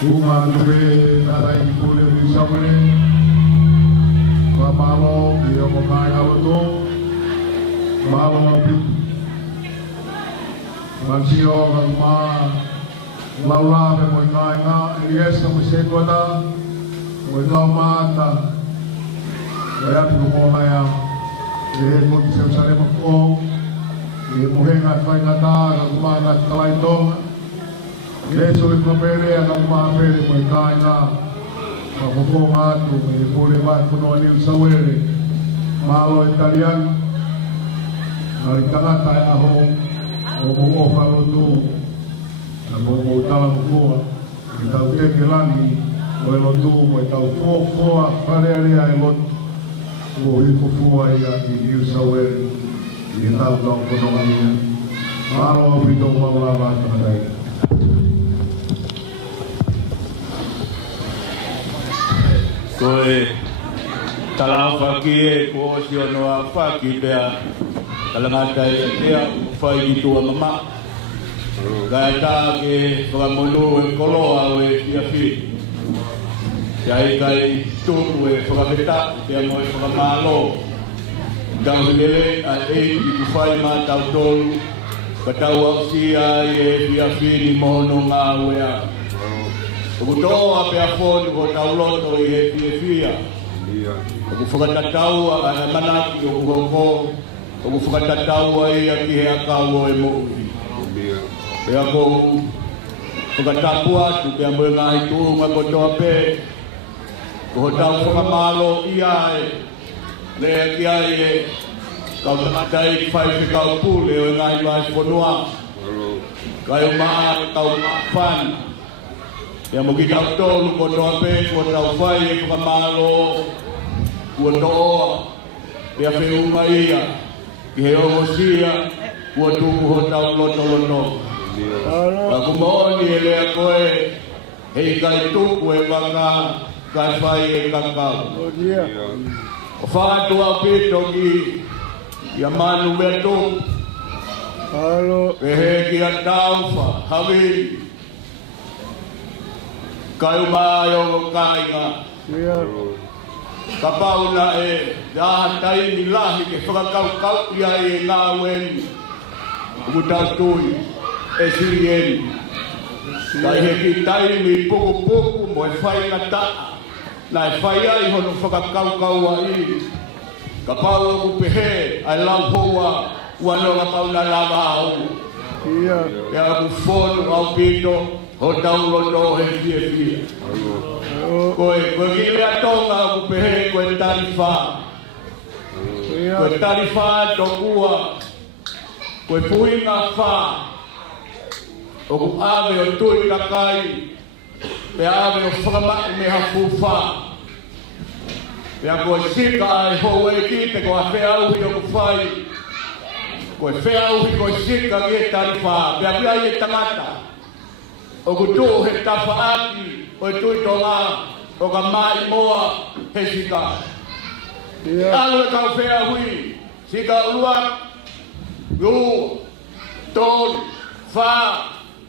Bunga Dube Narai Kule Bisamane Malo Dia Mokai Awato Malo Wito Magsio ang mga laula mo nga yes na musiko na mo mata kaya mo kaya dahil mo sa mo imuhingat may nata ang umangat kalay dong Yeso ipapere ang mapere mo kain na mapupungat kung ipuli ba puno nil sa were malo Italian nalitangat tayo ahong umuo paluto nabuo talang buwa itaw tekelani o elotu mo itaw fua pareria elot o hipufuwa iya nil sa were itaw daw puno niya malo pito mawala sa tayo koe talau fakie ko sio no afaki bea kalangata ia fai itu mama gata ke pramulu en kolo awe ia fi yai kai tu we frabeta ia mo framalo gangele a e di fai ma tautol katau sia ia fi ni mono ngawe Kutoa pe afon ko tauloto i fia. Ku fukatatau ana manaki ko ko ku fukatatau ai ki akawo e mo. Pe ako fukatapua tu pe mo ngai tu ma ko to pe. Ko tau ko malo ia le ki ai ka matai fai ka pule o ngai vai ponua. Kai ma tau fan yang mungkin kau tahu kau doape kau tahu fai kau malo kau doa dia feumai ya dia osia kau tu kau tahu loto aku mau ni ele kau hei kai tu kau bangga kai fai kakau fatu api togi yang malu betul halo kia tahu hawi Kau mayo kainga, kapau na dah tay nilahi ke kau ia ngawen, mutantui esirien, kaya kita ini puku mo fai kata, na fai ai hono kau ai, kapau ku pehe ai lampoa, wano kapau na lavau, ya ku fon au pito. Hotau lono he koe gile atonga ku pehe koe tarifa tokua koe puinga fa o ku ave o tui kakai pe ave o whakama me hafufa pe a koe sika ai ho e kite koe a whea uhi o ku whai koe whea uhi koe sika ki e tarifa pe a pia i e tangata o kutu he tafaaki o tui tonga o ka mai moa he sika alu e kau whea hui sika ulua yu ton wha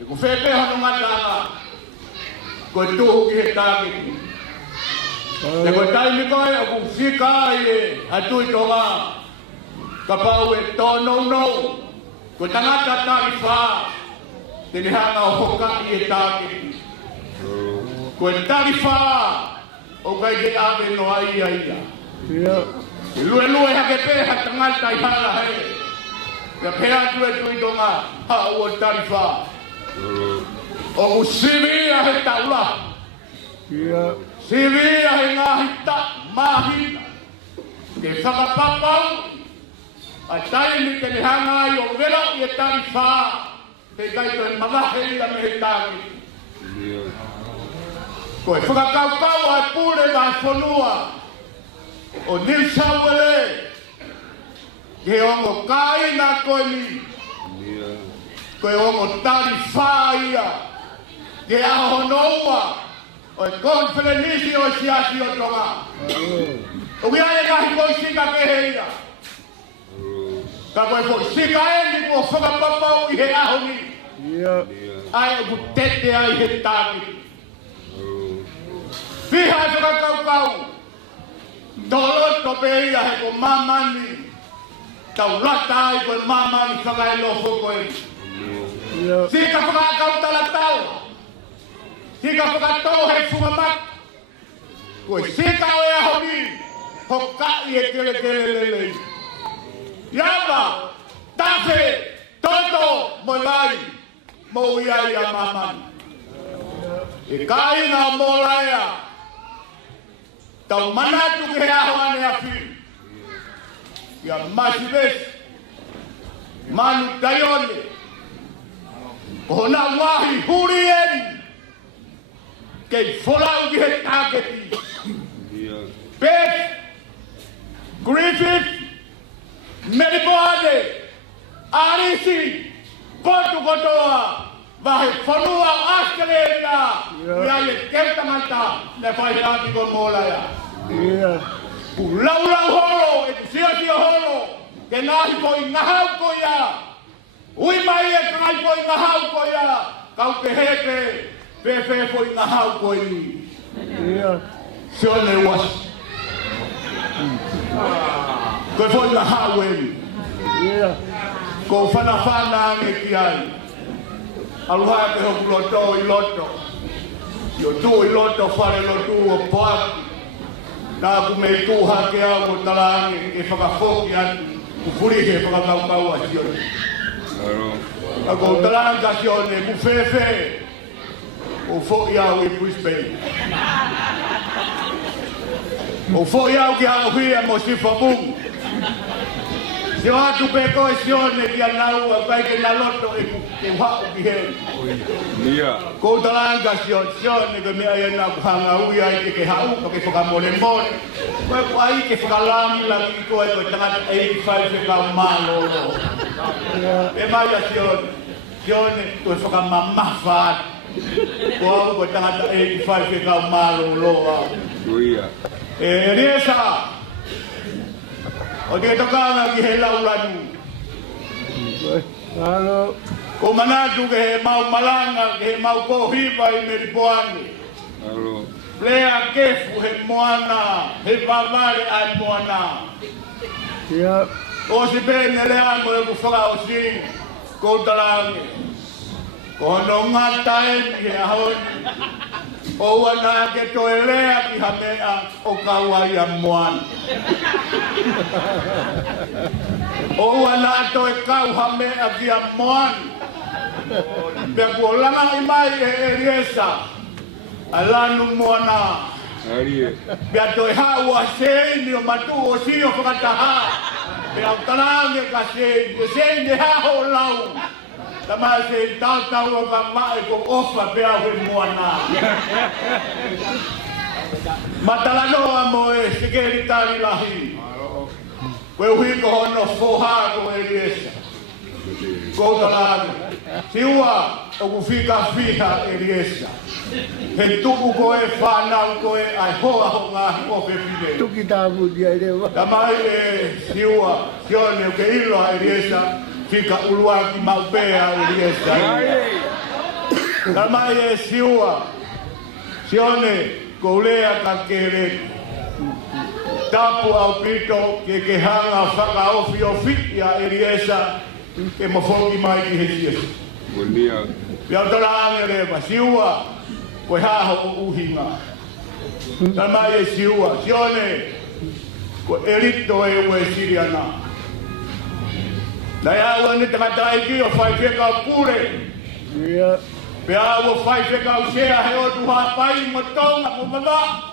e ku whepe hanu ngatanga ko tuhu ki he tāki e ko taimi koe o ku sika i a tui tonga ka pau e tono no ko tangata tāki wha Tene hanga o hoka i e tāke. Ko e tarifa o kai ke ave no ai ia. E lue hake peha tangata i hana hei. Ka pea tue tui tonga ha ua tarifa. O ku sivia he taula. Sivia he ngahi ta mahina. Ke whakapapau. A taimi tene hanga i o vera i e tarifa. Te kai koe mamahe ia me he tāki. Koe whakakaukau ai pūre vai whanua. O New South Wales. Ke ongo kaina koe ni. Koe ongo tari whaia. Ke ahonoua. O e konferenisi o siasi o tonga. O kia e kahi koe sika ke heia. Ka koe koe sika e ni ko whakapapau i he ahoni. Ai o kutete ai he tāki. Whiha e whakakaukau. Toloto pe ia he ko mamani. Tau lata ai koe mamani whakaelofo koe. Sika whakakau talatala. Sika whakatau hei whumamak. Koe sika o ea honi. Hokai e kele lelei. Yama, tafe, toto, molai. Mo iai a mamani. E kai ngā molaia. Tau manatu ke aho ane a whiu. Ia masivesi. Manu taione. Kona wahi huri eni. Kei wholau ki he tāketi. Beth, Griffith, Meriboade, Arisi, Kotu kotoa. Vahe whanua Australia. Ia e kertamata. Ne whai ati ko molaia. Lau holo. E sia holo. Ke nahi po i ngahau ko ia. Ui mai e kai po i ngahau ko ia. Kau ke heke. Pepe po i ngahau ko i. Sione was. Koe po i ngahau e. Ko whanawhana ange ki ai. Aluha ke hoku loto i loto. Io tu i loto whare lotu o poaki. Nā ku me tūha ke au o talange ke whakafoki atu. Ku furi ke whakakaukau a sione. Ako talanga sione, mu whewhe. O fōi au i Brisbane. O fōi au ki aluhia mo Sifamungu. Se atu pe koe sione ki anau a kai ke na loto e ke whau ki hei. Ko talanga sione ke mea e nā kuhanga ui ai ke hau ka ke whakamole mole. Koe ku ai ke whakalami la ki koe koe tangata 85 e ka mālolo. E mai a sione koe whakamamafa atu. Ko au koe tangata 85 e ka mālolo au. E riesa. O te tokanga ki he laulanu. Ko manatu ke he mau malanga, ke he mau kohiwa i Meriboane. Plea kefu he moana, he pavare ai moana. O si pene lea mo e kufaka o sing, ko talange. Ko no ngata eni he ahoni. O wana ke toe lea ki hamea o kaua ia moana. O wana toe kau hamea ki a moana. Pea kua langa i mai e riesa. Alanu moana. Pea toe haua seini o matu o sio whakataha. Pea talange ka seini. Seini haho lau. Tama se tau o ka mai ko ofa pea hui moana. Matalanoa mo e sikeri tari lahi. Koe hui ko hono foha ko e riesa. Ko talanga. Siua o ku fika fiha e riesa. He tuku ko e whanau ko e ai hoa ho ngahi o pe pide. Tuki tamu dia rewa. Tama e siua. Sione o ke ilo e riesa. Fika uluaki maupea o riesa. Tama e siua. Sione ko lea ka kere. Tapu au pito ke hanga whaka ofi ia e riesa. Ke mafongi mai ki he siesa. Pia talange rewa. Siua. Koe haho o uhinga. Tama e siua. Sione. Ko erito e ue siriana. Nai awa ni tangata iki o whai wheka pure. Pea awa whai wheka usea he o tuha pai mo tonga mo mama.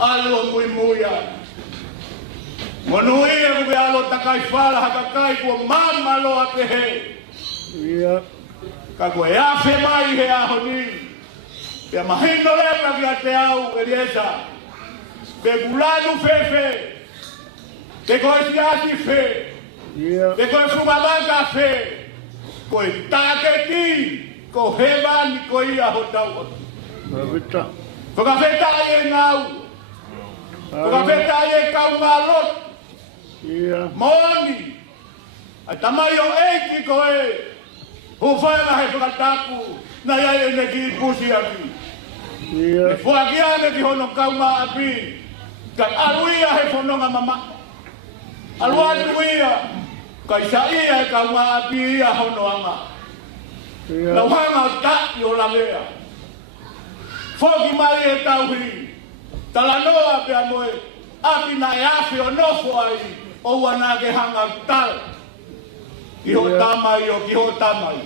Alo mui muia. Monui e kuke alo takai whala haka kai kua mama lo a pehe. Ka kua e afe mai he aho ni. Pea mahino lepa ki a te au e riesa. Pe guladu fefe. Te koe si ati fe. Te koe whumamanga whe. Koe tāketi. Ko hemani ko ia ho tau. Whakawheta e ngau. Whakawheta e kau ngā lot. Moni. Ai tamai o eiki ko e. Hu whaenga he whakataku. Na ia e ne ki pusi aki. E whakiane ki hono kau ngā api. Ka aruia he whanonga mama. Aluanu ia. Kai sa ia e ka ngā api ia honoanga. Lau hanga ta'i o la lea. Foki mai e tauhi. Talanoa pia moe. Api na e afi o nofo ai. O wanage hanga tal. Kiho tamai o kiho tamai.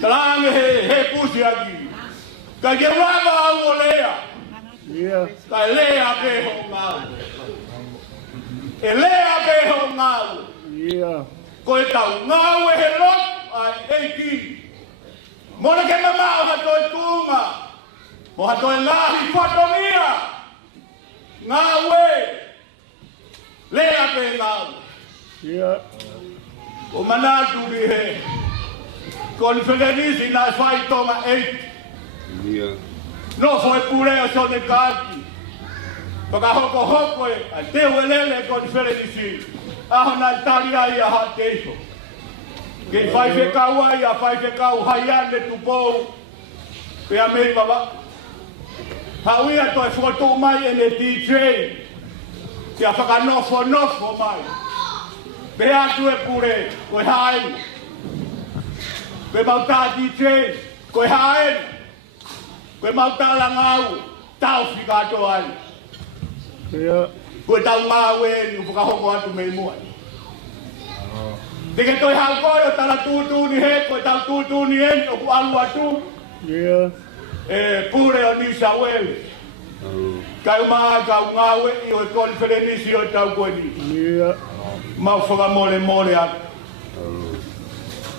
Talange he pusi aki. Ka ke wama au o lea. Ka lea peho ngau. E lea peho ngau. Ko e tau ngau e he lot ai eiki. Mona ke mamao hatoi tunga. Mo hatoi ngahi whatongia. Ngau e. Lea pe ngau. O manatu ni he. Konfederisi na whai tonga 8. No foi pure o so de kaki. Paka hoko hoko e. A te welele konfederisi. Aho na italia ia ha teiso. Ke fai fe kaua ia fai fe kau haiane tupou. Pe a mei baba. Hauia toi foto mai e le DJ. Ke a whaka nofo mai. Pe atu e pure, koe hae. Koe mauta DJ, koe hae. Koe mauta langau, tau whikato ai. Koe tau ngau e ni whakahoko atu mei mua. Teke toi hau koe o tala tūtū ni he, koe tau tūtū ni e, o ku alu atu. Pure o New South Wales. Kau maa kau ngau e i o konferenisi o tau koe ni. Mau whakamole mole atu.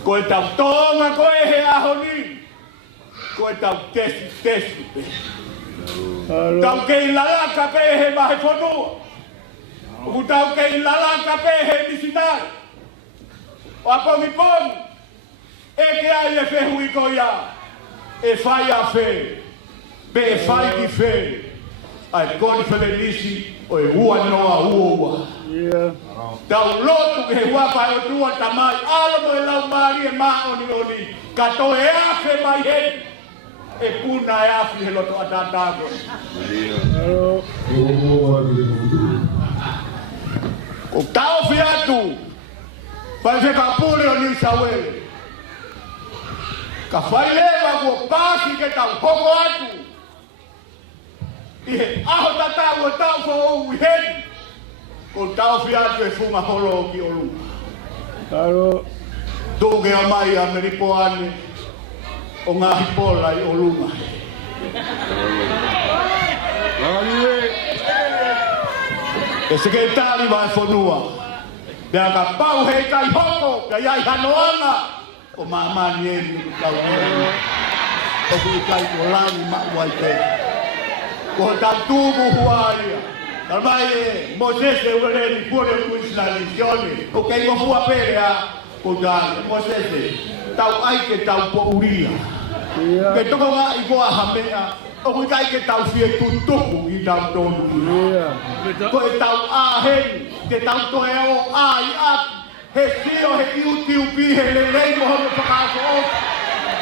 Koe tau tonga koe he aho ni. Koe tau testi. Tau kei lalaka pe he mahe whanua. Uku tau kei lalaka pe he misinari. O a pongi. E ke ai e whehu i ko ia. E whai a whe. Pe e whai ki whe. Ai koni whele nisi o e ua noa ua. Tau lotu ke he wapa e o tua tamai. Alo mo e lau maari e maa oni. Kato e awhe mai he. E puna e awhi he loto atatako. O tau fi atu. Pai fe ka pule o New South Wales. Ka whai lewa kua pāki ke tau hoko atu. I he aho tatau o tau fo ou i heni. Ko tau fi atu e funga holo ki o lunga. Tūke a mai a meripoane o ngā hipola i o lunga. E sekretari vai whanua. Pea ka pau hei kai hoko, pea iai hanoanga. O mamani e ni kau hei. O kui kai ko langi maua i te. Ko ta tubu huaia. Kalmai e Mosese ureni pure kuislalisιone. O kei mo hua pere a kodani. Mosese, tau ai ke tau po uria. Ke toko ngā i koa hamea. O kui kai ke tau fie tutuku i tau tonu. Ko e tau aheni. Ke tau toe o ai atu. He sio he iuti upi he le rei mo hono whakaako o.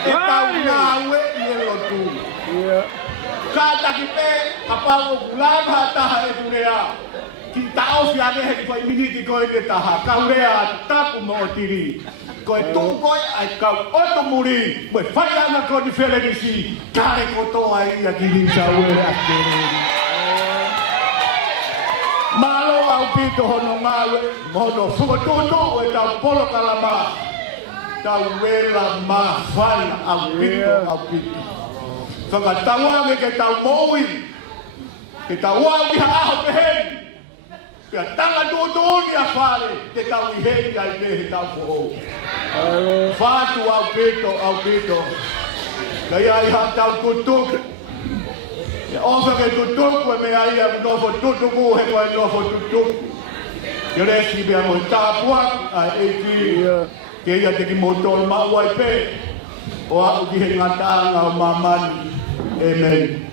E tau ngāwe i e lotu. Kata ki pe, kapau o kulanga taha e kurea. Ki tau fi ane he koe miniti koe ke taha. Kaurea taku mo o tiri. Koe tūkoe ai kau oto muri. Moe whaianga ko ni whele nisi. Kare kotoa i a ki nisa ue ake. Malo au pito hono ngawe, mono fukututu e tau polo kalama. Tau wela ma whana au pito. Whakatawange ke tau moui. Ke tau wangi ha aho peheni. Pea tanga tuutuni a whare, ke tau i hei ai pehe tau poho. Whātu au pito. Kai ai ha tau tutuke. E ofa ke tutuku e me ai a nofo tutuku he koe nofo tutuku. Ke resi bea mo tāpuak a eiki ke ia te ki motol maua i pe. O au ki he ngataanga o mamani. Amen.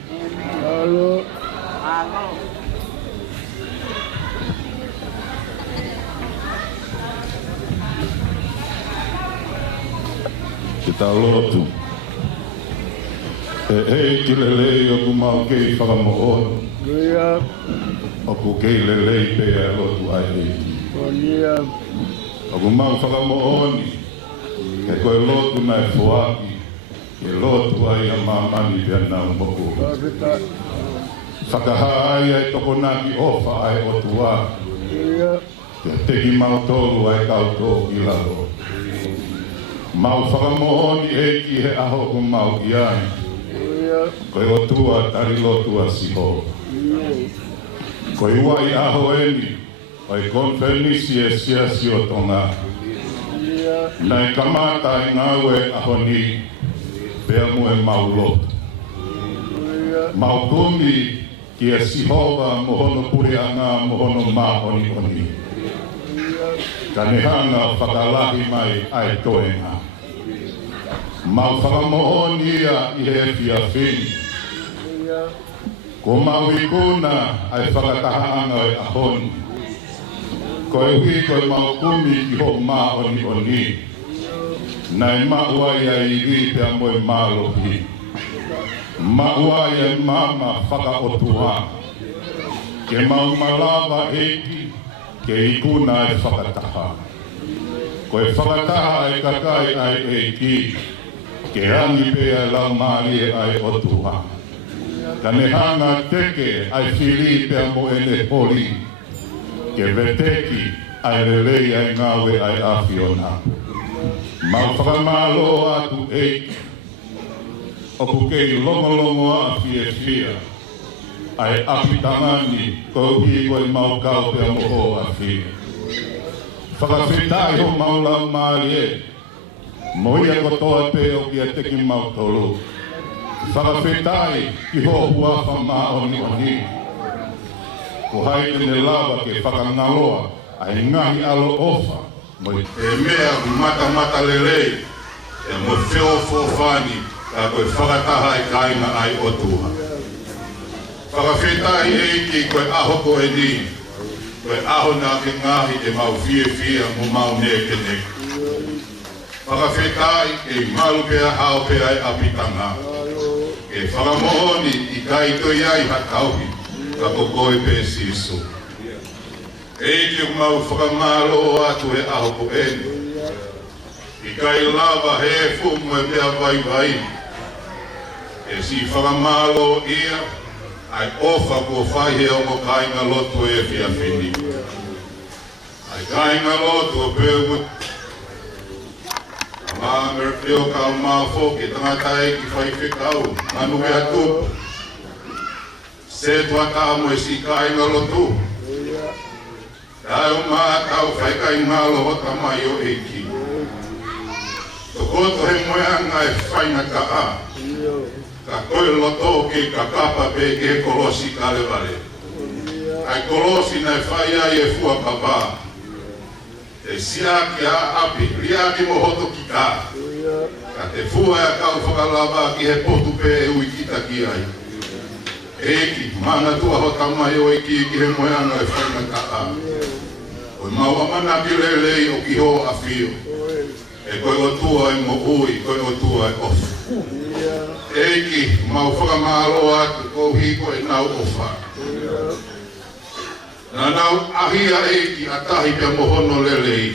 Alo. Ke tau lotu. Hei ki lelei o ku mau kei whakamo'ono. O ku kei lelei pea lotu ai hei. O ku mau whakamo'oni. e koe lotu na e fuaki, e lotu ai a mamani pia na umoku. Whakaha ai ai toko naki ofa ai o tua, te teki mautolu ai kauto i lalo. Mau whakamohoni e ki he aho ku mau i ai, koe o tua tari lotu a siho. Koe wai aho eni, oi konfernisi e sia si o tonga. Nai kamata i ngawe aho ni, pea mu e mau lotu. Mau kumi ki e sihova mohono pureanga mohono mahoni oni. Kanehanga whakalahi mai ai toenga. Mau whakamohoni ia i he fia whini. Ko mau ikuna ai whakatahaanga e ahoni. Ko e hui koe mau kumi i ho mahoni oni. Nai mauai ai iri pe amoe malohi. Mauai ai mama whakaotua. Ke mau malawa eiki, ke ikuna ai whakataha. Ko e whakataha ai kakai ai eiki, ke angi pe ai lau maari ai otua. Ka nehanga teke ai whiri pe amo ene hori, ke veteki ai relei ai ngawe ai awhiona. Mau whakamalo atu eiki, oku kei longo a fia. Ai apitangani, ko hi koe mau kau pe amoho a fia. Whakawhitai ho maula maari e, moia kotoa pe o kia teki mau tolu. Whakawhitai ki ho huafa maoni oni. Ko hai tene lawa ke whakangaloa, ai ngahi alo ofa. E mea mata lelei, e mo whio fofani, ka koe whakataha e kainga ai otua. Whakawhitai eiki koe aho koe ni, koe aho nā ke ngahi e mau fia mo mau neke neke. Whakawhitai e malu pea hao pea ai apitanga. E whakamohoni i kai toi ai hatauhi, ka kokoe pe siso. Eiki mau whakamalo atu e aho ko eni. I kai lava he fumu e pea vai. E si whakamalo ia, ai ofa ko whai he o mo kainga lotu e fia whini. Ai kainga lotu o pēmu. Mānger pio kau māwho ki tangata e ki whai whikau, manu e atupu. Se tuata mo e si kainga lotu. Ai o mātau whai kainga lohota mai o eiki. Tokoto he moeanga e whaina ka a. Ka koe loto ke ka kapa pe ke kolosi kale vale. Ai kolosi na whai ai e fua papa. E siaki a api, riaki mo hoto ki ka. Ka te fua e kau whakalava ki he potu pe e ui kita ki ai. Eki, mana tua hota mai o eki ki he moeanga e whaina ka a. Koe maua mana ki lelei o ki ho a fio. E koe o tua e mo ui, koe o tua e ofu. Eiki, mau whakamalo atu, ko hiko e nau ofa. Nā nau ahia eiki a tahi pia mohono lelei.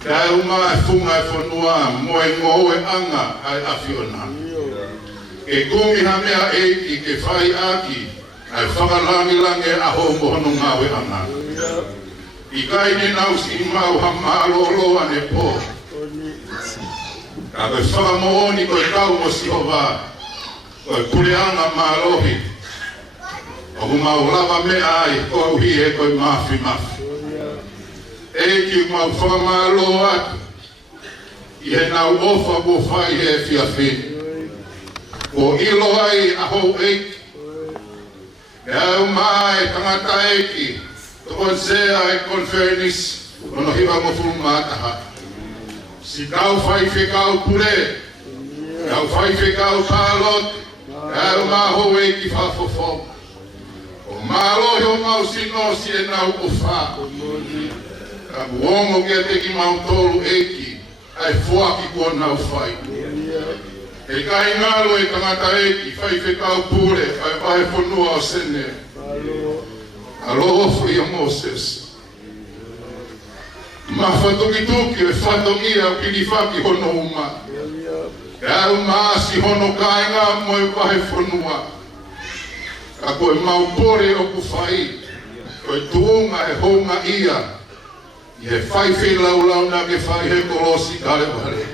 Kai uma e funga e whanua, moe ngoe anga ai awhiona. E kumi hamea eiki ke whai aki, ai whakalangi aho mohono ngawe anga. I kai ni nau si mau hamalo loa ne po. Ka koe whakamooni koe kau mo Sihova, koe kureanga mālohi. Oku mau lava mea ai, koe uhi e koe mafi. Eiki mau whakamalo atu, i he nau ofa mo whai he fia whini. Ko ilo ai aho eiki, e au mai tangata eiki, tokon sea e konfernis, ono hiwa mo fulmataha. Si kau whai whekau pure, kau whai whekau tālot, kau maho eiki whawhawhau. O mālohi o mau sinosi e nau o whā. Ka buongo kia teki mau tolu eiki, ai whuaki kua nau whai. E kai ngalo e tangata eiki, whai whekau pure, ai wahe whanua o sene. Aloha i a Moses. Mafatukituki e whatongia o kilifaki hono uma. E au maasi hono kainga mo e wahe whanua. A koe maupore o kufai. Koe tuunga e honga ia. I he whaiwhi laulau na ke whai he kolosi kare wale.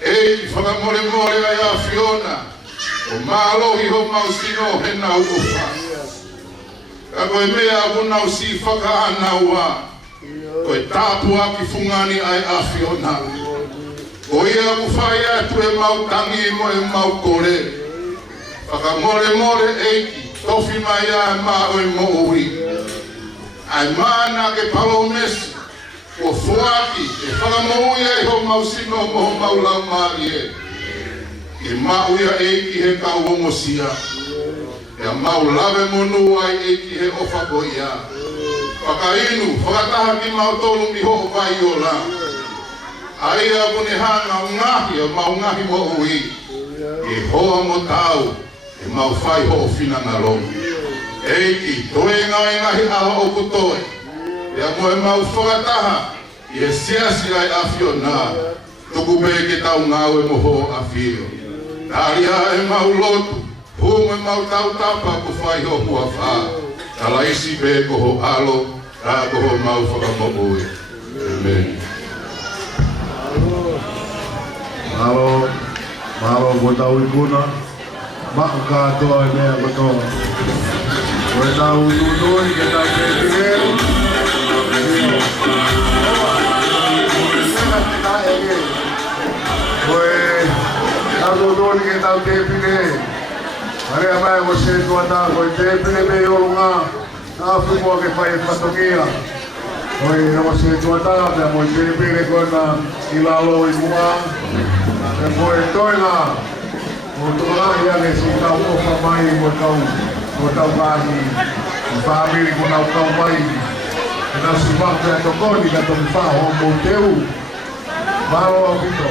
E i whakamore more ai a Fiona. O maalohi ho mausino he nau ufa. A koe mea aku nau si whaka anaua. Koe tāpu aki fungani ai a Fiona. Koe ia ku whai atu e mau tangi mo e mau kore. Whakamore more eiki. Tofi mai a e maa o e mo ui. Ai mana ke palo mesi. O fuaki. E whakamoui ai ho mausino mo ho maulau maari e. E mauia eiki he kau homosia. E mau lave monu ai eiki he ofa goia. Whakainu, whakataha ki mau tolu mi ho vai o la. Ai a kone hanga ngahi o mau ngahi mo ui. E hoa mo tau, e mau whai ho fina ngalo. Eiki, toe ngai ngahi aho o kutoe. E a moe mau whakataha, i e siasi ai a Fiona. Tuku me ke tau ngau e moho a Fio. Taria e mau lotu, hungo e mau tau tapa ku whai ho hua wha. Talaisi be koho alo, ka koho mau whakamo'oe. Amen. Malo mo tau ikuna. Mako katoa e mea katoa. Koe tau tunui ke tau te tigero. Koe tau tunui ke tau te pine. Harea mai ko se tuata koe te pine me yorunga. Afu mo ke whai whatongia. Koe mo se tuata me mo te pine koe na ilalo i mua. E koe toina. O tōlahi ane si tau ofa mai mo tau kāhi. O whaamiri ko nau kau mai. E nau si whakpea tokoni ka toki whaho mo teu. Maro au pito.